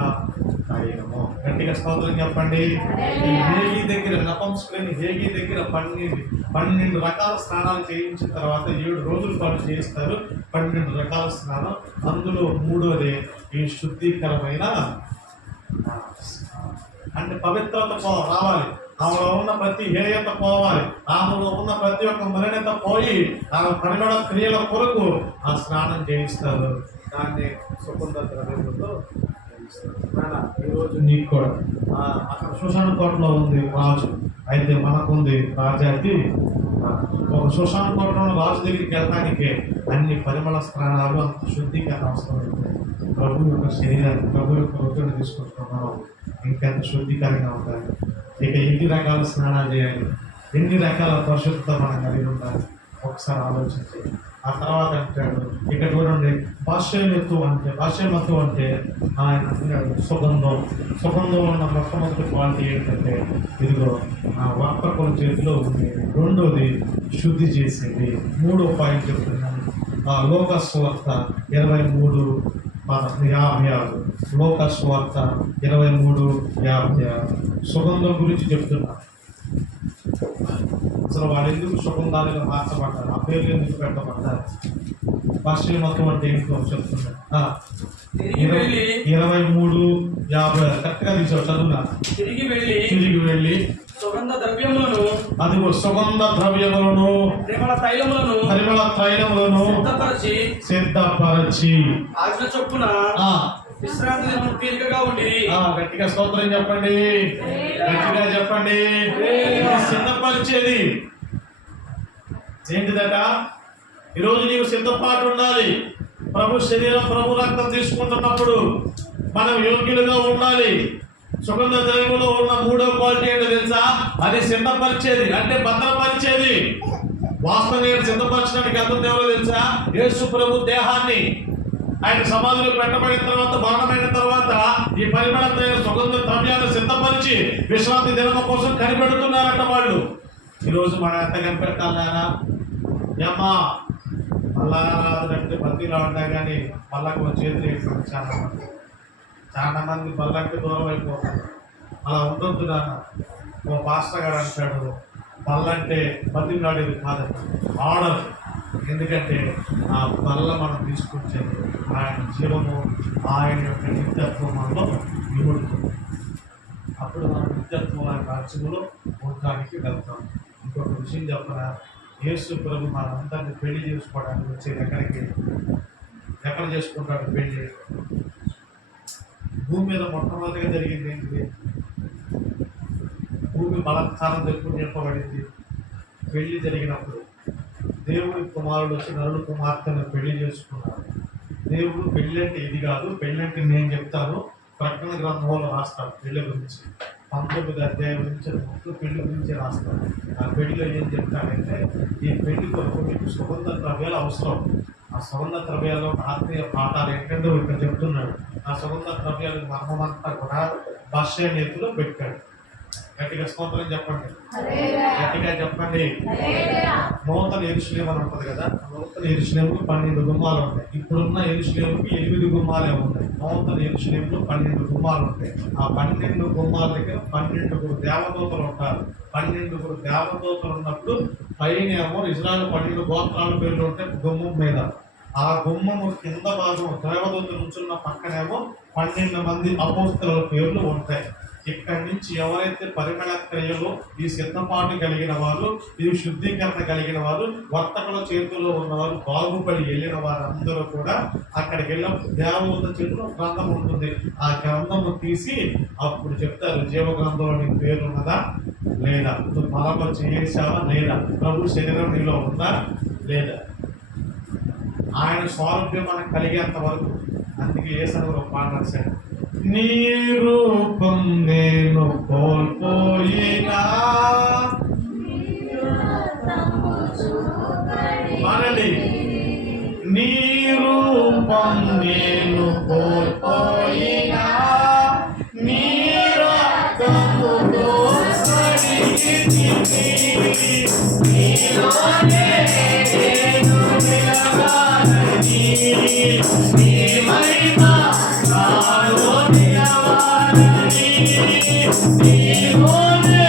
తైలము. గట్టిగా స్తోత్రం చెప్పండి. ఈ హేగి దగ్గర నపంసకులని హేగి దగ్గర 12 రకాల స్నానాలు చేయించిన తర్వాత 7 రోజుల పాటు చేయిస్తారు. 12 రకాల స్నానం. అందులో 3వది ఈ శుద్ధీకరమైన అంటే పవిత్రత రావాలి. ఆమెలో ఉన్న ప్రతి హేయత పోవాలి. ఆమెలో ఉన్న ప్రతి ఒక్క మలినత పోయి ఆమె పరిమళ క్రియల కొరకు ఆ స్నానం చేయిస్తారు. దాన్ని సుగంధ ద్రవ్యములతో చేయిస్తారు. ఈరోజు నీకు కూడా అక్కడ సుశాన్ కోటలో ఉంది రాజు, అయితే మనకుంది రాజాకి. ఒక సుశాన్ కోటలో రాజు దగ్గరికి వెళ్ళడానికి అన్ని పరిమళ స్నానాలు, అంత శుద్ధీకరణ అవసరమైంది. ప్రభు యొక్క శరీరాన్ని, ప్రభు యొక్క రొట్టెను తీసుకుంటున్నాం, ఇంకెంత శుద్ధీకరంగా ఉండాలి. ఇక ఎన్ని రకాల స్నానాలు చేయాలి, ఎన్ని రకాల పరిశుద్ధత మనం కలిగి ఉండాలి ఒకసారి ఆలోచించి. ఆ తర్వాత అంటాడు, ఇక్కడ చూడండి, భాష్యమత్వం అంటే ఆయన అంటున్నాడు సుగంధం ఉన్న మొట్టమొదటి క్వాలిటీ ఏంటంటే ఇదిగో వర్తకుల చేతిలో ఉంది. రెండోది శుద్ధి చేసేది. 3వ పాయింట్ చెప్తున్నాను. లోకస్వార్త 23:56. లోకస్వార్త 23:56 సుగంధం గురించి చెప్తున్నా. అసలు వాళ్ళు ఎందుకు సుగంధాలుగా మార్చబడ్డారు, ఆ పేర్లు ఎందుకు పెట్టబడ్డారు, పాశ్చిమత్వం అంటే ఏంటో చెప్తున్నా. 23:50 కరెక్ట్గా తీసావు, చదువునా. తిరిగి వెళ్ళి సుగంధ ద్రవ్యములను, అదిగో సుగంధ ద్రవ్యములను, పరిమళ తైలములను సిద్ధపరచి ఆజ్ఞ చొప్పున విశ్రాంతి దినమున తీరికగా ఉండి. గట్టిగా స్తోత్రం చెప్పండి, గట్టిగా చెప్పండి. సిద్ధపరిచేది ఏంటిదట? ఈరోజు నీవు సిద్ధపాటు ఉండాలి. ప్రభు శరీరం, ప్రభు రక్తం తీసుకుంటున్నప్పుడు మనం యోగ్యులుగా ఉండాలి. సుగంధ ద్రవ్యంలో ఉన్న 3వ క్వాలిటీ ఏంటో తెలుసా? అది సిద్ధపరిచేది, అంటే భద్రపరిచేది. వాస్తవంగా సిద్ధపరచడానికి అర్థం ఎవరో తెలుసా? యేసు ప్రభు దేహాన్ని ఆయన సమాధిలో పెట్టబడిన తర్వాత, మరణమైన తర్వాత ఈ పరిమళ సుగంధ ద్రవ్యాన్ని సిద్ధపరిచి విశ్రాంతి దినం కోసం కనిపెడుతున్నారట వాళ్ళు. ఈరోజు మనం ఎంత కనిపెట్టాలన్నా ఏమ్మా మళ్ళా రాదంటే బతీలో ఉంటాయి, కానీ మళ్ళా చేతులు వేసుకుంటే చాలా మంది బల్లంటే దూరం అయిపోతారు. అలా ఉండొద్దు నాన్న. ఓ పాస్టర్ గారు అంటాడు, బల్లంటే బతిలాడేది కాదంట, ఆర్డర్. ఎందుకంటే ఆ బల్ల మనం తీసుకొచ్చే ఆయన జీవము, ఆయన యొక్క నిత్యత్వం మనలో ఇవ్వడుతుంది. అప్పుడు మనం నిత్యత్వం ఆయన రాజ్యములో ఉండడానికి వెళ్తాం. ఇంకొక విషయం చెప్పరా, యేసు ప్రభు మనందరినీ పెళ్లి చేసుకోవడానికి వచ్చేది ఎక్కడ చేసుకుంటాడు పెళ్లి? భూమి మీద మొట్టమొదటిగా జరిగింది ఏంటి? భూమి బలత్కారం జరుపుకుని చెప్పబడింది. పెళ్లి జరిగినప్పుడు దేవుడి కుమారుడు వచ్చి నరుడు కుమార్తెను పెళ్లి చేసుకున్నాడు. దేవుడు పెళ్ళి అంటే ఇది కాదు, పెళ్ళి అంటే నేను చెప్తాను. ప్రకటన గ్రంథంలో రాస్తాడు పెళ్లి గురించి. 19 అధ్యాయం నుంచి మొత్తం పెళ్లి గురించి రాస్తాడు. ఆ పెళ్లిలో ఏం చెప్తాడంటే, ఈ పెళ్లి కొరకు మీకు సుగంధ ద్రవ్యాలు అవసరం. ఆ సుగంధ ద్రవ్యాలు ఆత్మీయ పాఠాలు ఏంటంటే ఇక్కడ చెప్తున్నాడు. ఆ సుగంధ ద్రవ్యాలు మర్మమంతా కూడా భాష్య నేతిలో పెట్టాడు. గట్టిగా స్తోత్రం చెప్పండి, గట్టిగా చెప్పండి. నూతన యెరూషలేము అని ఉంటుంది కదా, నూతన యెరూషలేముకి 12 గుమ్మాలు ఉంటాయి. ఇప్పుడున్న యెరూషలేముకి 8 గుమ్మాలే ఉంటాయి. నూతన యెరూషలేములో 12 గుమ్మాలు ఉంటాయి. ఆ 12 గుమ్మాల దగ్గర 12 దేవదూతలు ఉంటారు. 12 దేవదూతలు ఉన్నప్పుడు పైనేమో ఇజ్రాయెల్ 12 గోత్రాల పేర్లు ఉంటాయి గుమ్మం మీద. ఆ గుమ్మము కింద భాగం దేవదూతలు నుంచున్న పక్కనేమో 12 మంది అపోస్తలుల పేర్లు ఉంటాయి. ఇక్కడి నుంచి ఎవరైతే పరిమళ క్రియలు, ఈ సిద్ధపాటు కలిగిన వారు, ఈ శుద్ధీకరణ కలిగిన వారు, వర్తకుల చేతుల్లో ఉన్నవారు, బాగుపడి వెళ్ళిన వారందరూ కూడా అక్కడికి వెళ్ళినప్పుడు దేవదూత చేతిలో గ్రంథం ఉంటుంది. ఆ గ్రంథము తీసి అప్పుడు చెప్తారు, జీవ గ్రంథంలో నీకు పేరు ఉన్నదా లేదా, నువ్వు పొలంలో చేసావా లేదా, ప్రభు శరీరం నీలో ఉందా లేదా, ఆయన స్వారూప్యం మనకు కలిగేంత వరకు. అందుకే ఏ సంగతి పాట రాశాడు, నీ రూపం నేను కోల్పోయినా మనలి, నీ రూపం నేను కోల్పోయినా నీ రక్తముతో నీలోనే నేను నిలవాలని, నీ మహిమ నాలో నిలవాలని, నీలోనే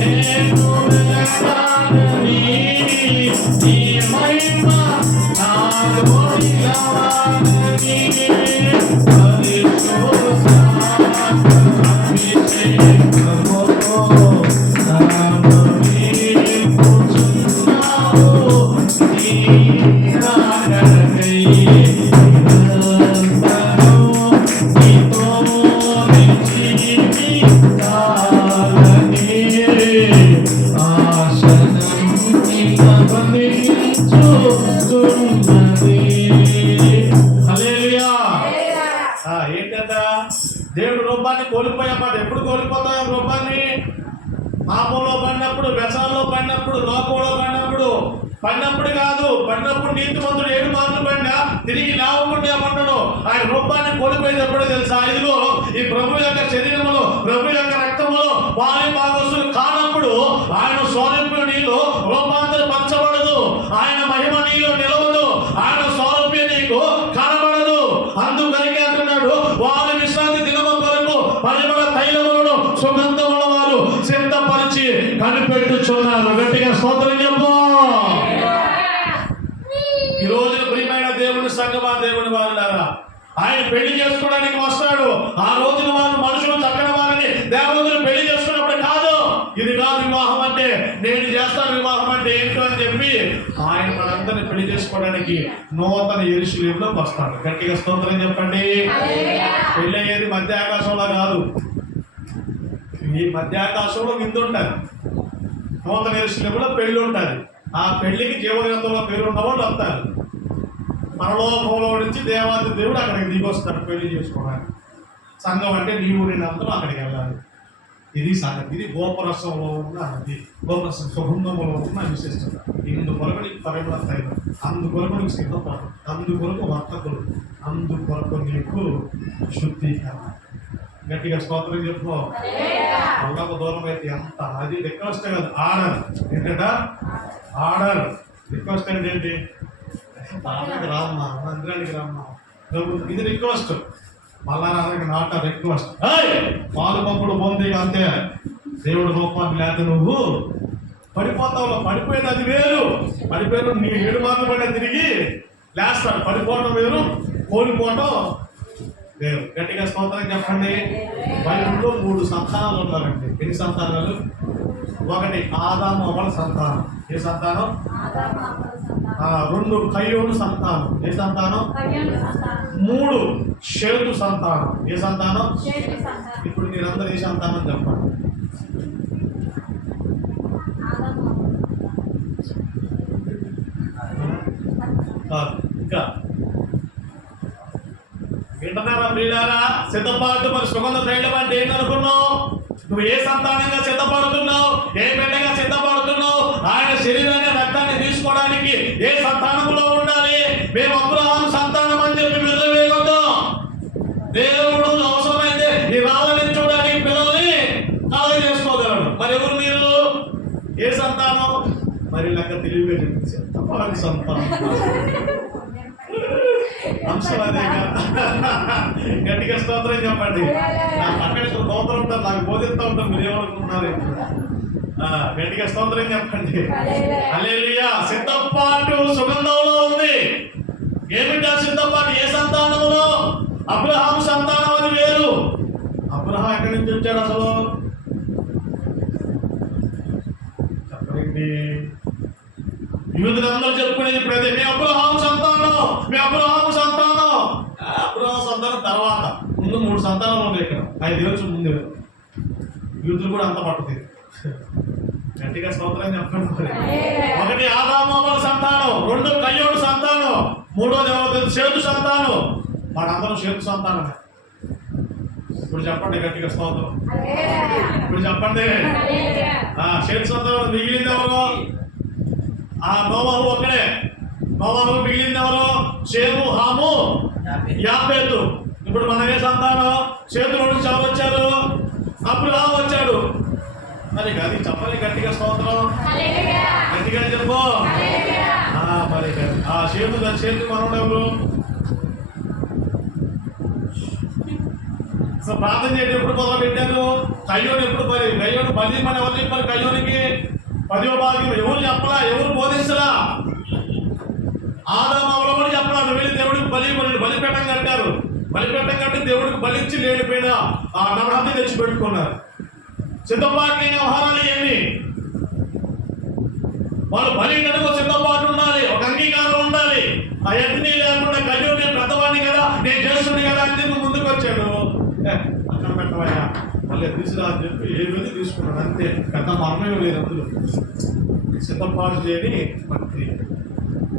నేను నిలవాలని, నీ మహిమ నాలో నిలవాలని, ఏంటంట దేవుడు రూపాన్ని కోల్పోయామాట. ఎప్పుడు కోల్పోతాం రూపాన్ని? పాపంలో పడినప్పుడు, వ్యసనంలో పడినప్పుడు, లోకంలో పడినప్పుడు కాదు. పడినప్పుడు నీతిమంతుడు 7 మార్లు పడినా తిరిగి లేవకుండా పడ్డాడు. ఆయన రూపాన్ని కోల్పోయేది ఎప్పుడో తెలుసా? ఇదిగో ఈ ప్రభు యొక్క శరీరంలో, ప్రభు యొక్క రక్తంలో వారి భాగస్సులు కానప్పుడు ఆయన స్వరూప్యం నీలో రూపాంతరం పరచబడదు. ఆయన మహిమ నీలో నిలవదు. ఆయన స్వరూప్యం నీకు కనబడదు. అందుకనికే అంటున్నాడు, వారి విశ్రాంతి దినము కొరకు పరిమళ తైలములను సుగంధముల వారు సిద్ధపరిచి కనిపెట్టుచున్నారు. గట్టిగా స్తోత్రం చెప్పు. ఈ రోజున ప్రియమైన దేవుని సంగమా, దేవుని వారులారా, ఆయన పెళ్లి చేసుకోవడానికి వస్తాడు. ఆ రోజున వారు మనుషులు చక్కని వారిని దేవతలు పెళ్లి చేసుకున్నప్పుడు కాదు, ఇది కాదు వివాహం అంటే, నేను చేస్తాను వివాహం అంటే ఏంటో అని చెప్పి ఆయన మనందరినీ పెళ్లి చేసుకోవడానికి నూతన యెరూషలేములోకి వస్తాడు. గట్టిగా స్తోత్రం చెప్పండి. పెళ్లి అయ్యేది మధ్య ఆకాశంలో కాదు. ఈ మధ్య ఆకాశంలో విందు ఉంటుంది, నూతన యెరూషలేములో పెళ్లి ఉంటుంది. ఆ పెళ్లికి జీవగ్రంథంలో పేరు ఉన్న వాళ్ళు వస్తారు. పరలోకంలో నుంచి దేవాది దేవుడు అక్కడికి దిగొస్తాడు పెళ్లి చేసుకోవడానికి. సంఘం అంటే నీవు నేనందరూ అక్కడికి వెళ్ళాలి. ఇది సంగతి. ఇది గోపరసంలో ఉన్న, అది గోపరసం సుగంధంలో ఉన్న విశిష్టత. ఇందుకొరకు నీకు పరిమళ తైలం, అందుకొరకు నీకు సిద్ధపడదు, అందుకొరకు వర్తకులు, అందుకొరకు నీకు శుద్ధీకరణ. గట్టిగా స్తోత్రం చెప్పుకో. అల్లకు దూరం అయితే ఎంత, అది రిక్వెస్ట్ కాదు, ఆర్డర్. ఏంటంట ఆర్డర్. రిక్వెస్ట్ అంటే ఏంటి? రామ్మా, మందిరానికి రామ్మా, ఇది రిక్వెస్ట్. మళ్ళా నా దగ్గర నాట రిక్వెస్ట్ పాలు పంపుడు పొంది అంతే దేవుడు రూపాన్ని లేక నువ్వు పడిపోతావు. పడిపోయేది అది వేరు, పడిపోయారు నీ 7 మార్లు పడిన తిరిగి లేస్తాడు. పడిపోవడం వేరు, కోల్పోవడం వేరు. గట్టిగా స్తోత్రం చెప్పండి. బైబిల్లో 3 సంతానాలు ఉన్నారండి. ఎన్ని సంతానాలు? 1 ఆదాము అవ్వల సంతానం. ఏ సంతానం? 2 కయ్యోను సంతానం. ఏ సంతానం? 3 షేతు సంతానం. ఏ సంతానం? ఇప్పుడు మీరందరూ ఏ సంతానం చెప్పండి? ఇంకా వింటున్నారా ప్రియులారా? సిద్ధపాటు మరి సుగంధ తైలం అంటే ఏంటనుకున్నావు? నువ్వు ఏ సంతానంగా సిద్ధపడుతున్నావు? ఏ బిడ్డగా సిద్ధపడుతున్నావు? ఆయన శరీరాన్ని రక్తాన్ని తీసుకోవడానికి ఏ సంతానంలో ఉండాలి? మేము అబ్రహాము సంతానం అని చెప్పి విర్రవేయొద్దు. దేవుడు అవసరమైతే ఈ రాళ్ళని చూడడానికి పిల్లల్ని కాలం చేసుకోగలడు. మరి ఎవరు మీరు? ఏ సంతానం? మరి లెక్క తెలివిగా చెప్పించారు. తప్పని సంతానం అంశం అదేగా. గట్టిగా స్తోత్రం చెప్పండి. నాకు అక్కడ స్తోత్రం ఉంటారు, నాకు బోధిస్తూ ఉంటారు. మీరు ఏమనుకుంటున్నారు? గట్టిగా స్తోత్రం చెప్పండి. హల్లెలూయా. సిద్ధపాటు సుగంధంలో ఉంది. ఏమిటా సిద్ధపాటు? ఏ సంతానంలో? అబ్రహాము సంతానం అది వేరు. అబ్రహాం ఎక్కడి నుంచి వచ్చాడు అసలు? చెప్పండి. యూదులందరూ చెప్పుకునేది ప్రతి మీ అబ్రహాము సంతానం, మీ అబ్రహాము సంతానం. అబ్రహాము సంతానం తర్వాత ముందు 3 సంతానాలు ఉన్నాయి ఇక్కడ. 5 ఏళ్ళు ముందు యూదులు కూడా అంత పట్టుతుంది. గట్టిగా స్తోత్రం చెప్పండి. 1 ఆదాము అవ్వల సంతానం, 2 కయ్యోడు సంతానం, 3వది ఎవరో తెలుసు? షేతు సంతానం. మనందరం షేతు సంతానమే. ఇప్పుడు చెప్పండి గట్టిగా స్తోత్రం. ఇప్పుడు చెప్పండి. షేతు సంతానం మిగిలింది ఎవరు? నోవహు ఒక్కడే. నోవహు మిగిలింది ఎవరు? షేము, హాము, యాఫెతు. ఇప్పుడు మన ఏ సంతానం? షేతు నుంచి ఎవరు వచ్చారు? అబ్రహాము వచ్చాడు. మరి అది చెప్పాలి గట్టిగా స్తోత్రం. గట్టిగా చెప్పు. మరి షేతు మనోడు ఎవరు? అసలు ప్రార్థన చేయడం ఎప్పుడు మొదలు పెట్టారు? కయ్యోడు ఎప్పుడు కయ్యోడు బలి మన ఎవరు చెప్పారు? కయ్యోనికి 10వ భాగం ఎవరు చెప్పలా? ఎవరు బోధించలా? ఆదాము అవ్వల కూడా చెప్పలా. వెళ్ళి దేవుడికి బలిపీఠం కట్టారు. బలిపీఠం కట్టి దేవుడికి బలిచ్చి లేడిపోయిన ఆ నరహత్య తెచ్చి పెట్టుకున్నారు. సిద్ధపాటు వ్యవహారాలు ఇవన్నీ. వాళ్ళు బలి కనుక సిద్ధపాటు ఉండాలి, ఒక అంగీకారం ఉండాలి. ఆ ఎన్ని లేకుండా కయ్యోడు నేను పెద్దవాడిని కదా, నేను చేస్తుంది కదా అని చెప్పి ముందుకు వచ్చాడు. అక్కడ పెట్టవయ్యా మళ్ళీ తీసుకురా అని చెప్పి 7 తీసుకున్నాడు అంతే. పెద్ద మర్మం లేదు అందులో. సిద్ధపాటు చేయని భక్తి.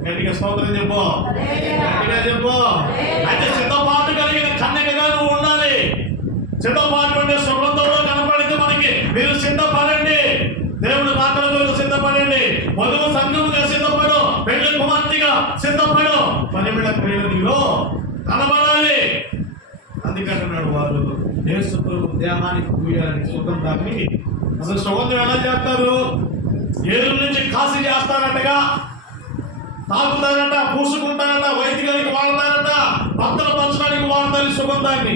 గట్టిగా స్తోత్రం చెప్పు. గట్టిగా చెప్పు. అయితే సిద్ధపాటు కలిగిన కన్యకగా నువ్వు ఉండాలి. సిద్ధపాటు అంటే సుగంధంలో కనపడింది మనకి. మీరు సిద్ధపడండి, దేవుడు రాకడలో సిద్ధపడండి, వధువు సంఘముగా సిద్ధపడు, పెళ్లి కుమార్తెగా సిద్ధపడు, పనిమిడ క్రియలు నీలో కనబడాలి. అందుకంటున్నాడు వారు యేసు ప్రభు దేహానికి పూయాలని సుగంధాన్ని. అసలు సుగంధం ఎలా చేస్తారు? ఎరువు నుంచి కాసి చేస్తారటగా, తాగుతారట, పూసుకుంటారట, వైద్యానికి వాడతారట, భక్తులు పంచడానికి వాడతారు ఈ సుగంధాన్ని.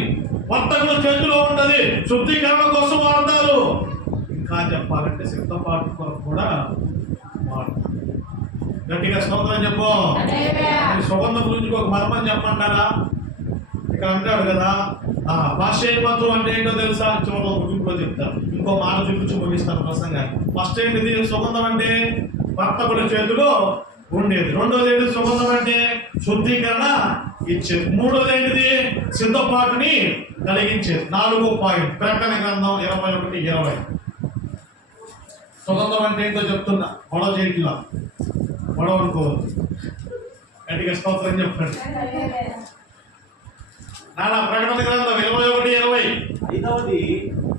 వర్తకుల చేతిలో ఉంటది, శుద్ధీకరణ కోసం వాడతారు. ఇంకా చెప్పాలంటే సిద్ధపాటు కొరకు కూడా వాడతారు. గట్టిగా స్తోత్రం చెప్పు. సుగంధం గురించి ఒక మర్మం చెప్పంటారా? ఇక్కడ అంటాడు కదా, భాష్యమంత్రం అంటే ఏంటో తెలుసా? చివరిలో ముగింపులో చెప్తారు. ఇంకో మాట చూపించి ముగిస్తాను ప్రసంగాన్ని. ఫస్ట్ ఏంటిది? సుగంధం అంటే వర్తకుల చేతిలో ఉండేది. 2వది ఏంటిది? సుగంధం అంటే శుద్ధీకరణ ఇచ్చేది. 3వది ఏంటిది? సిద్ధపాటుని కలిగించేది. 4వ పాయింట్ ప్రకటన గ్రంథం 21:20. సుగంధం అంటే ఏంటో చెప్తున్నా. గొడవ చేయట్లా, గొడవ అనుకోవద్దు. గట్టిగా స్తోత్రం చెప్పండి. నాన్న ప్రకటన గ్రంథం 21:20.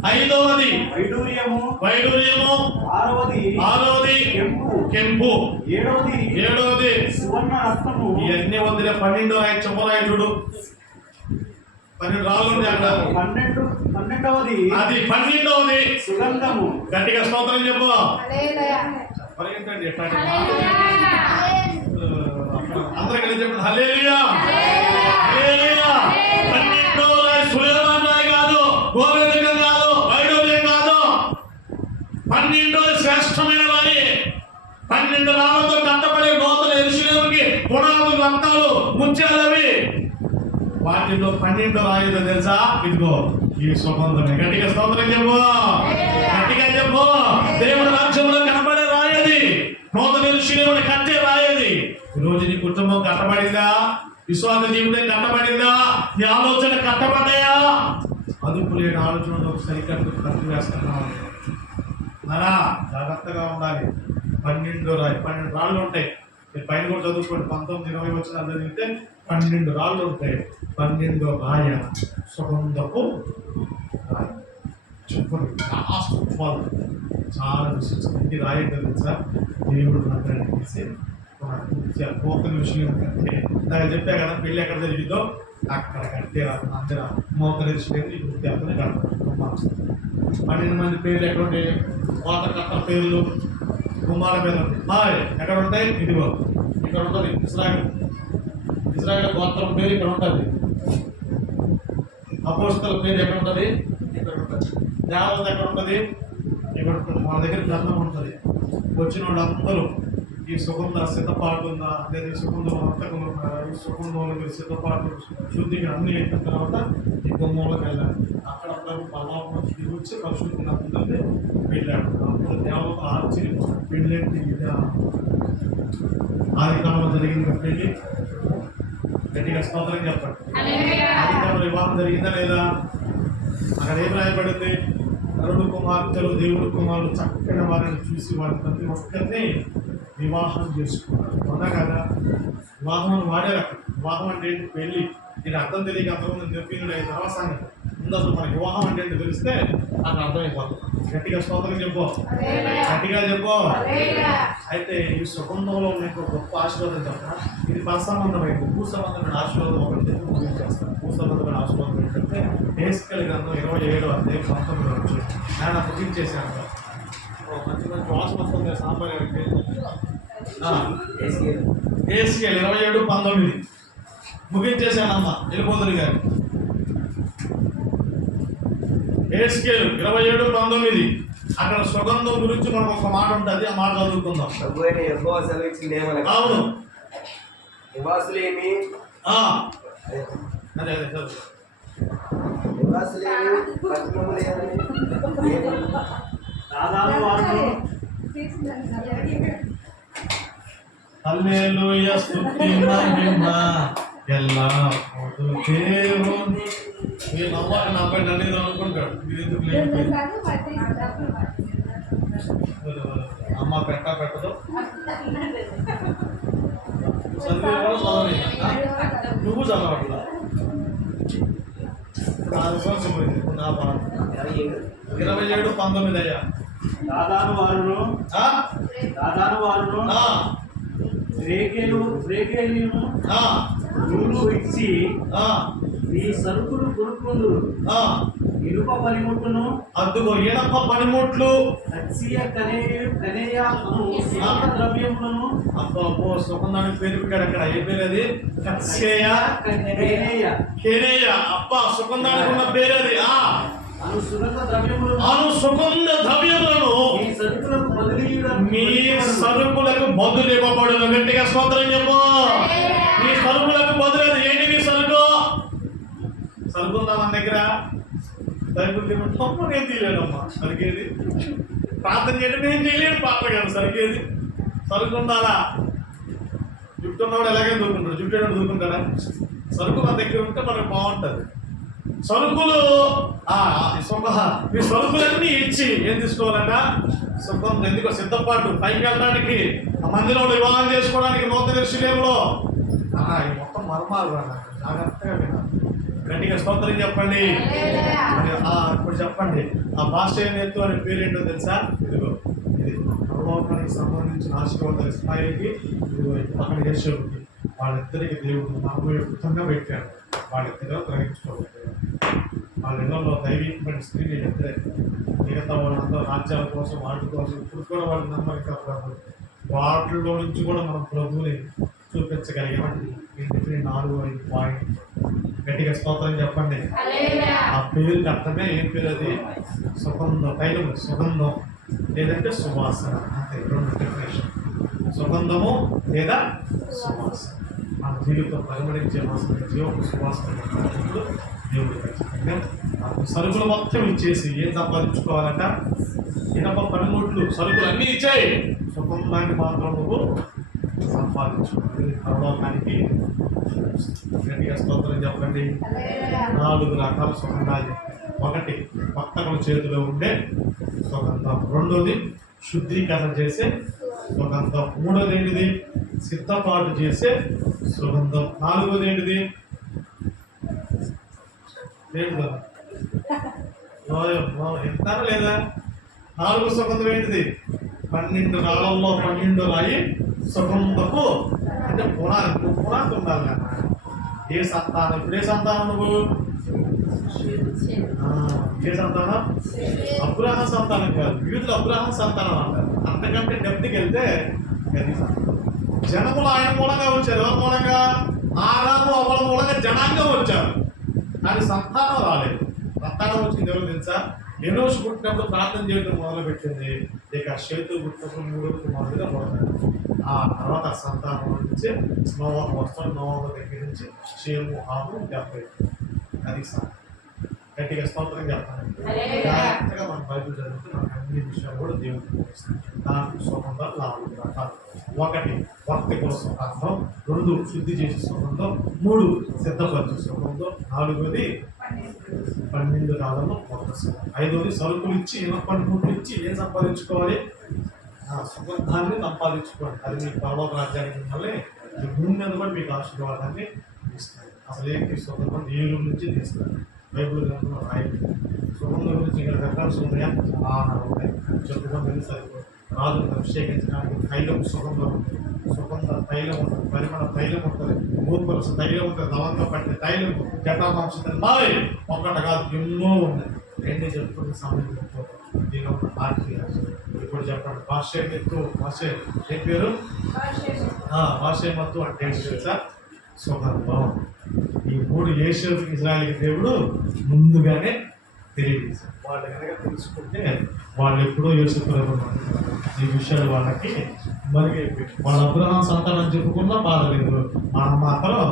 5వది వైడూర్యము. 6వది కెంపు. 7వది సువర్ణ రత్నము. ఇవన్నీ వదిలే 12 రాయి చెప్పరాయుడు 12 రాళ్ళు ఉంటాయి అక్కడ. 12వది అది 12వది సుగంధము. గట్టిగా స్తోత్రం చెప్పు. చెప్పరేంటండి ఎట్లా? అందరూ కలిసి చెప్పండి హల్లెలూయా. హల్లెలూయా. 12 రాయి 12 శ్రేష్టమైన రాయి. 12 రాళ్లతో కట్టబడే నూతన యెరూషలేముకి పునాదులు రత్నాలు ముత్యాలవి. వాటిలో 12 రాయిదో తెలుసా? ఇదిగో ఈ సుగంధమే. గట్టిగా స్తోత్రం చెప్పు, గట్టిగా చెప్పు. దేవుని రాజ్యంలో కనబడే రాయది, నూతన యెరూషలేముని కట్టే రాయది. ఈరోజు నీ కుటుంబం కట్టబడిందా? విశ్వాస జీవితం కట్టబడిందా? నీ ఆలోచన కట్టబడ్డాయా? అదుపు లేని ఆలోచనలో సరికట్టు కట్టు వేస్తున్నావు. నారా జాగ్రత్తగా ఉండాలి. 12 రాళ్ళు ఉంటాయి. మీరు పైన కూడా చదువుకోండి. 19-20 వచ్చిన చదివితే 12 రాళ్ళు ఉంటాయి. 12 రాయ సుగంధపు రాయి. చెప్పండి, చాలా విశిష్టంగా రాయి తెలుసా? దేవుడు చేసి పోతన విషయం కంటే నాకు చెప్పా కదా, పెళ్ళి ఎక్కడ జరిగిందో అక్కడ కట్టే అందరూ మోతన విషయం వృత్యాలను కడతారు. 12 మంది పేర్లు ఎక్కడ ఉంటాయి? కోత కట్ట పేర్లు కుమార మీద ఉంటాయి. ఎక్కడ ఉంటాయి? ఇదిగో ఇక్కడ ఉంటుంది. ఇజ్రాయేల్ గోత్రం పేరు ఇక్కడ ఉంటుంది. అపోస్తల పేరు ఎక్కడ ఉంటుంది? ఇక్కడ ఉంటుంది. దేవత ఎక్కడ ఉంటుంది? ఇక్కడ ఉంటుంది. వాళ్ళ దగ్గర గ్రంథం ఉంటుంది. వచ్చిన వాళ్ళందరూ ఈ సుగంధ సిద్ధపాటు ఉందా లేదా ఈ సుగంధం వర్తకం ఉన్నారా, ఈ సుగంధంలో సిద్ధపాటు శుద్ధిగా అన్ని అయిన తర్వాత ఈ గుమ్మంలోకి వెళ్ళాలి. అక్కడ పరమాత్మ వచ్చి పరిశుద్ధి వెళ్ళాడు. అప్పుడు దేవత ఆశ్చర్యం, పెళ్ళేంటి ఇదా? ఆది కాలంలో జరిగింది పెళ్ళి. గట్టిగా స్తోత్రం చెప్పండి. ఆది కాలంలో వివాహం జరిగిందా లేదా? అక్కడ ఏం రాయబడింది? నరుడు కుమార్తెలు దేవుడు కుమారులు చక్కని వారిని చూసి వారి ప్రతి ఒక్కరిని వివాహం చేసుకున్నారు. అవునా కదా? వివాహం వాడారు అక్కడ. వివాహం అంటే ఏంటి? పెళ్ళి. దీని అర్థం తెలియక అంతకుముందు చెప్పిన అవసానం ముందు అసలు మనకి వివాహం అంటే ఏంటి తెలిస్తే నాకు అర్థమైపోతుంది. గట్టిగా స్తోత్రం చెప్పు, గట్టిగా చెప్పు. అయితే ఈ సుగంధంలో ఉన్న గొప్ప ఆశీర్వాదం చెప్పిన ఇది పరసంబంధమైంది. భూ సంబంధమైన ఆశీర్వాదం ఒకటి ముగించేస్తాను. భూ సంబంధమైన ఆశీర్వాదం ఏంటంటే హెస్కేలు గ్రంథం 27:19 నేను ముగించేసాను. మంచి వాసన వస్తుంది సాంబార్ గారికి. హెస్కేలు 27:19 ముగించేశానమ్మా వెళ్ళిపోతుంది గారు. హెస్కేలు 27:19 అక్కడ సుగంధం గురించి మనకు ఒక మాట ఉంటుంది. ఆ మాట చదువుకుందాం. అవును, నివాసులేమి అదే చదువు. దాదాపు వారు హల్లెలూయా స్తుతి మహిమ ఎల్లప్పుడూ దేవుని. మీరు నవ్వాలి, నా పైన అనేది అనుకుంటాడు. మీరు ఎందుకు లేదు? అమ్మ పెట్టదు చదివే కూడా చదవని నువ్వు చదవట్లా. 4 సంవత్సరం పోయింది. ఇప్పుడు నా బాధ 27:19 అయ్యా. దాదాపు వారు రేకేలును నూలు ఇచ్చి ఈ సరుకులు కొనుక్కుందు. ఇనుప పనిముట్టును అద్దుకో ఇనప పనిముట్లు ద్రవ్యములను అబ్బో సుగంధానికి పేరు పెట్టాడు. అక్కడ ఏ పేరు అది? కేనేయ. అబ్బా సుగంధానికి ఉన్న పేరు అది. సుగంధ ద్రవ్యములను మీ సరుకులకు బదులు ఇవ్వబడును. గట్టిగా స్తోత్రం చెప్పు. మీ సరుకులకు బదులు ఏంటి? మీ సరుకు ఉందా మన దగ్గర? బైబుల్ నేను తీయలేదమ్మా. సరికేది? ప్రార్థన చేయడం నేను చేయలేను. పాప గారు సరికేది? సరుకు ఉండాలా? జుట్టు ఉన్నవాడు ఎలాగైనా దూరుకుంటాడు, జుట్టు దూరుకుంటాడా? సరుకు మన దగ్గర ఉంటే మనకు బాగుంటుంది. సరుకులు మీ సరుకులన్నీ ఇచ్చి ఏం తీసుకోవాలట? సుఖం. ఎందుకో సిద్ధపాటు పైకి వెళ్ళడానికి, ఆ మందిలో వివాహం చేసుకోవడానికి, నూతన యెరూషలేములో. ఈ మొత్తం మర్మాలు జాగ్రత్తగా వినాలి. గట్టిగా స్తోత్రం చెప్పండి. ఇప్పుడు చెప్పండి, ఆ పాస్టర్ ఎత్తు అనే పేరు ఏంటో తెలుసా? ఇదిగో ఇది పరలోకానికి సంబంధించిన ఆశీర్వాదాలు ఇస్రాయేలుకి, ఇదిగో పక్కన యేషూకి. వాళ్ళిద్దరికి దేవుడు నామయుక్తంగా పెట్టాడు. వాళ్ళిద్దరూ గ్రహించుకోబట్టారు. వాళ్ళ ఇళ్లలో దైవీకమైన స్త్రీని ఇద్దరే. మిగతా వాళ్ళందరూ రాజ్యాల కోసం, వాటి కోసం ఇప్పుడు కూడా వాళ్ళు నమ్మకం కాదు. వాటిలో నుంచి కూడా మనం ప్రభువుని చూపించగలిగామండి. ఇంటికి 4-5 పాయింట్. గట్టిగా స్తోత్రం చెప్పండి. ఆ పేరుకి అర్థమే ఏం పేరు అది? సుగంధం. తైలం సుగంధం. లేదంటే సువాసన. అంతే, రెండు డెఫినేషన్. సుగంధము లేదా సువాసన. మన జీవితం పరిమళించే వాసన, జీవపు సువాసన ఇప్పుడు దేవుడు ఖచ్చితంగా సరుకులు మొత్తం ఇచ్చేసి ఏం సంపాదించుకోవాలంట? ఇనప పనిముట్లు సరుకులు అన్నీ ఇచ్చాయి, సుగంధాన్ని మాత్రం నువ్వు సంపాదించుకోవాలి. పరలోకానికి గట్టిగా స్తోత్రం చెప్పండి. 4 రకాల సుగంధాలు. ఒకటి పక్కన చేతిలో ఉండే సుగంధం, రెండోది శుద్ధీకరణ చేసే సుగంధం, మూడోది ఏంటిది? సిద్ధపాటు చేసే సుగంధం, నాలుగోది ఏంటిది? లేదు ఎంతారా లేదా? 4 సుగంధం ఏంటిది? 12 రాళ్ళల్లో 12 రాయి సుగంధపు, అంటే పునాది ఉండాలి కదా. ఏ సంతానం? ఇప్పుడు ఏ సంతానం నువ్వు? ఏ సంతానం? అబ్రహాం సంతానం కాదు, యూదులు అబ్రహాం సంతానం అంటారు. అంతకంటే డెప్త్కి వెళ్తే గది సంతానం. జనములు ఆయన మూలంగా వచ్చారు. ఎవరి మూలంగా? ఆదాము అవ్వల మూలంగా జనాంగం వచ్చారు, కానీ సంతానం రాలేదు. సంతానం వచ్చింది ఎవరు తెలుసా? ఎనోషు పుట్టినప్పుడు ప్రార్థన చేయడం మొదలు పెట్టింది. ఇక షేతు పుట్టినప్పుడు 3 కుమారులుగా మొదలు. ఆ తర్వాత సంతానం నుంచి నోవహ వస్తాడు. నోవహ దగ్గర నుంచి షేము, హాము, యాఫెతు. అది సంతానం. గట్టిగా స్తోత్రం చేస్తాను. జాగ్రత్తగా మన బైబిల్ చదివితే మనకు అన్ని విషయాలు కూడా దేవుడు చూపిస్తాడు. దాంట్లో సుగంధాలు 4 రకాలు. 1 వర్తికుల సుగంధం, 2 శుద్ధి చేసే సుగంధం, 3 సిద్ధపరిచే సుగంధం, 4వది 12 రాళ్ళలో ఒక సుగంధం, 5వది సరుకులు ఇచ్చి 12 ఇచ్చి ఏం సంపాదించుకోవాలి? సుగంధాన్ని సంపాదించుకోవాలి. అది మీకు పరలోక రాజ్యానికి మిమ్మల్ని ఈ భూమి మీద కూడా మీకు ఆశీర్వాదాన్ని ఇస్తుంది. అసలు ఏంటి సుగంధం? ఏలు నుంచి తీస్తారు. బైబిల్ గ్రంథంలో రాయండి. సుగంధం గురించి ఇక్కడ రెఫరెన్స్ ఉన్నాయా? ఉంటాయి. చెప్పుకొని సరిపోయి రాజును అభిషేకించడానికి తైలం సుగంధం ఉంటుంది, సుగంధ తైలం ఉంటుంది, పరిమళ తైలం ఉంటుంది, భూపురస తైలం ఉంటుంది, లవంగం పట్టిన తైలం, జటామాంసం మావి ఒక్కటి కాదు, ఎన్నో ఉన్నాయి. ఏంటి చెప్పుకునే సమయం దీని ఒక ఆర్టీ. ఇప్పుడు చెప్పండి, భాష ఏ పేరు? భాషేమత్తు అంటే ఏంటి తెలుసా? సుగంధం. ఈ 3 ఏషియన్ ఇజ్రాయెల్ దేవుడు ముందుగానే తెలియజేశారు. వాళ్ళు కనుక తెలుసుకుంటే వాళ్ళు ఎప్పుడో యేసుప్రభువు ఈ విషయాలు వాళ్ళకి మరి వాళ్ళ అబ్రహాం సంతానం చెప్పుకున్నా బాధ లేదు. మనం మాత్రం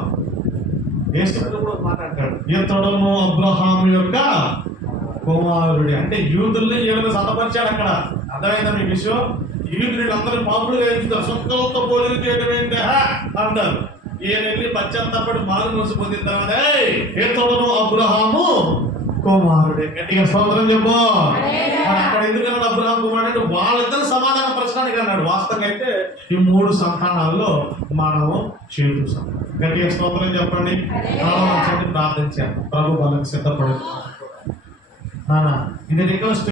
యేసుప్రభువు మాట్లాడతాడు, ఇతడును అబ్రహాము యొక్క కుమారుడి. అంటే యూదుల్ని ఏమైనా సతపరిచాడు అక్కడ. అర్థమైందా మీ విషయం? యూదులు అందరూ పాపులుగా ఎంచుతారు. సొంతలతో భోజనం చేయడం ఏంటి అంటారు. ఈయన వెళ్ళి పశ్చాత్తాపడి మారు మనసు పొందిన తర్వాత ఇతడును అబ్రహాము కుమారుడే. గట్టిగా స్తోత్రం చెప్పు. అక్కడ ఎందుకన్నాడు అబ్రహాం కుమారుడు అంటే వాళ్ళిద్దరు సమాధాన ప్రశ్నకి అన్నాడు. వాస్తవంగా అయితే ఈ 3 సంతానాల్లో మనము చేతు సంతానం. గట్టిగా స్తోత్రం చెప్పండి. ప్రార్థించాను, ప్రభు వాళ్ళకి సిద్ధపడు. ఇది రిక్వెస్ట్.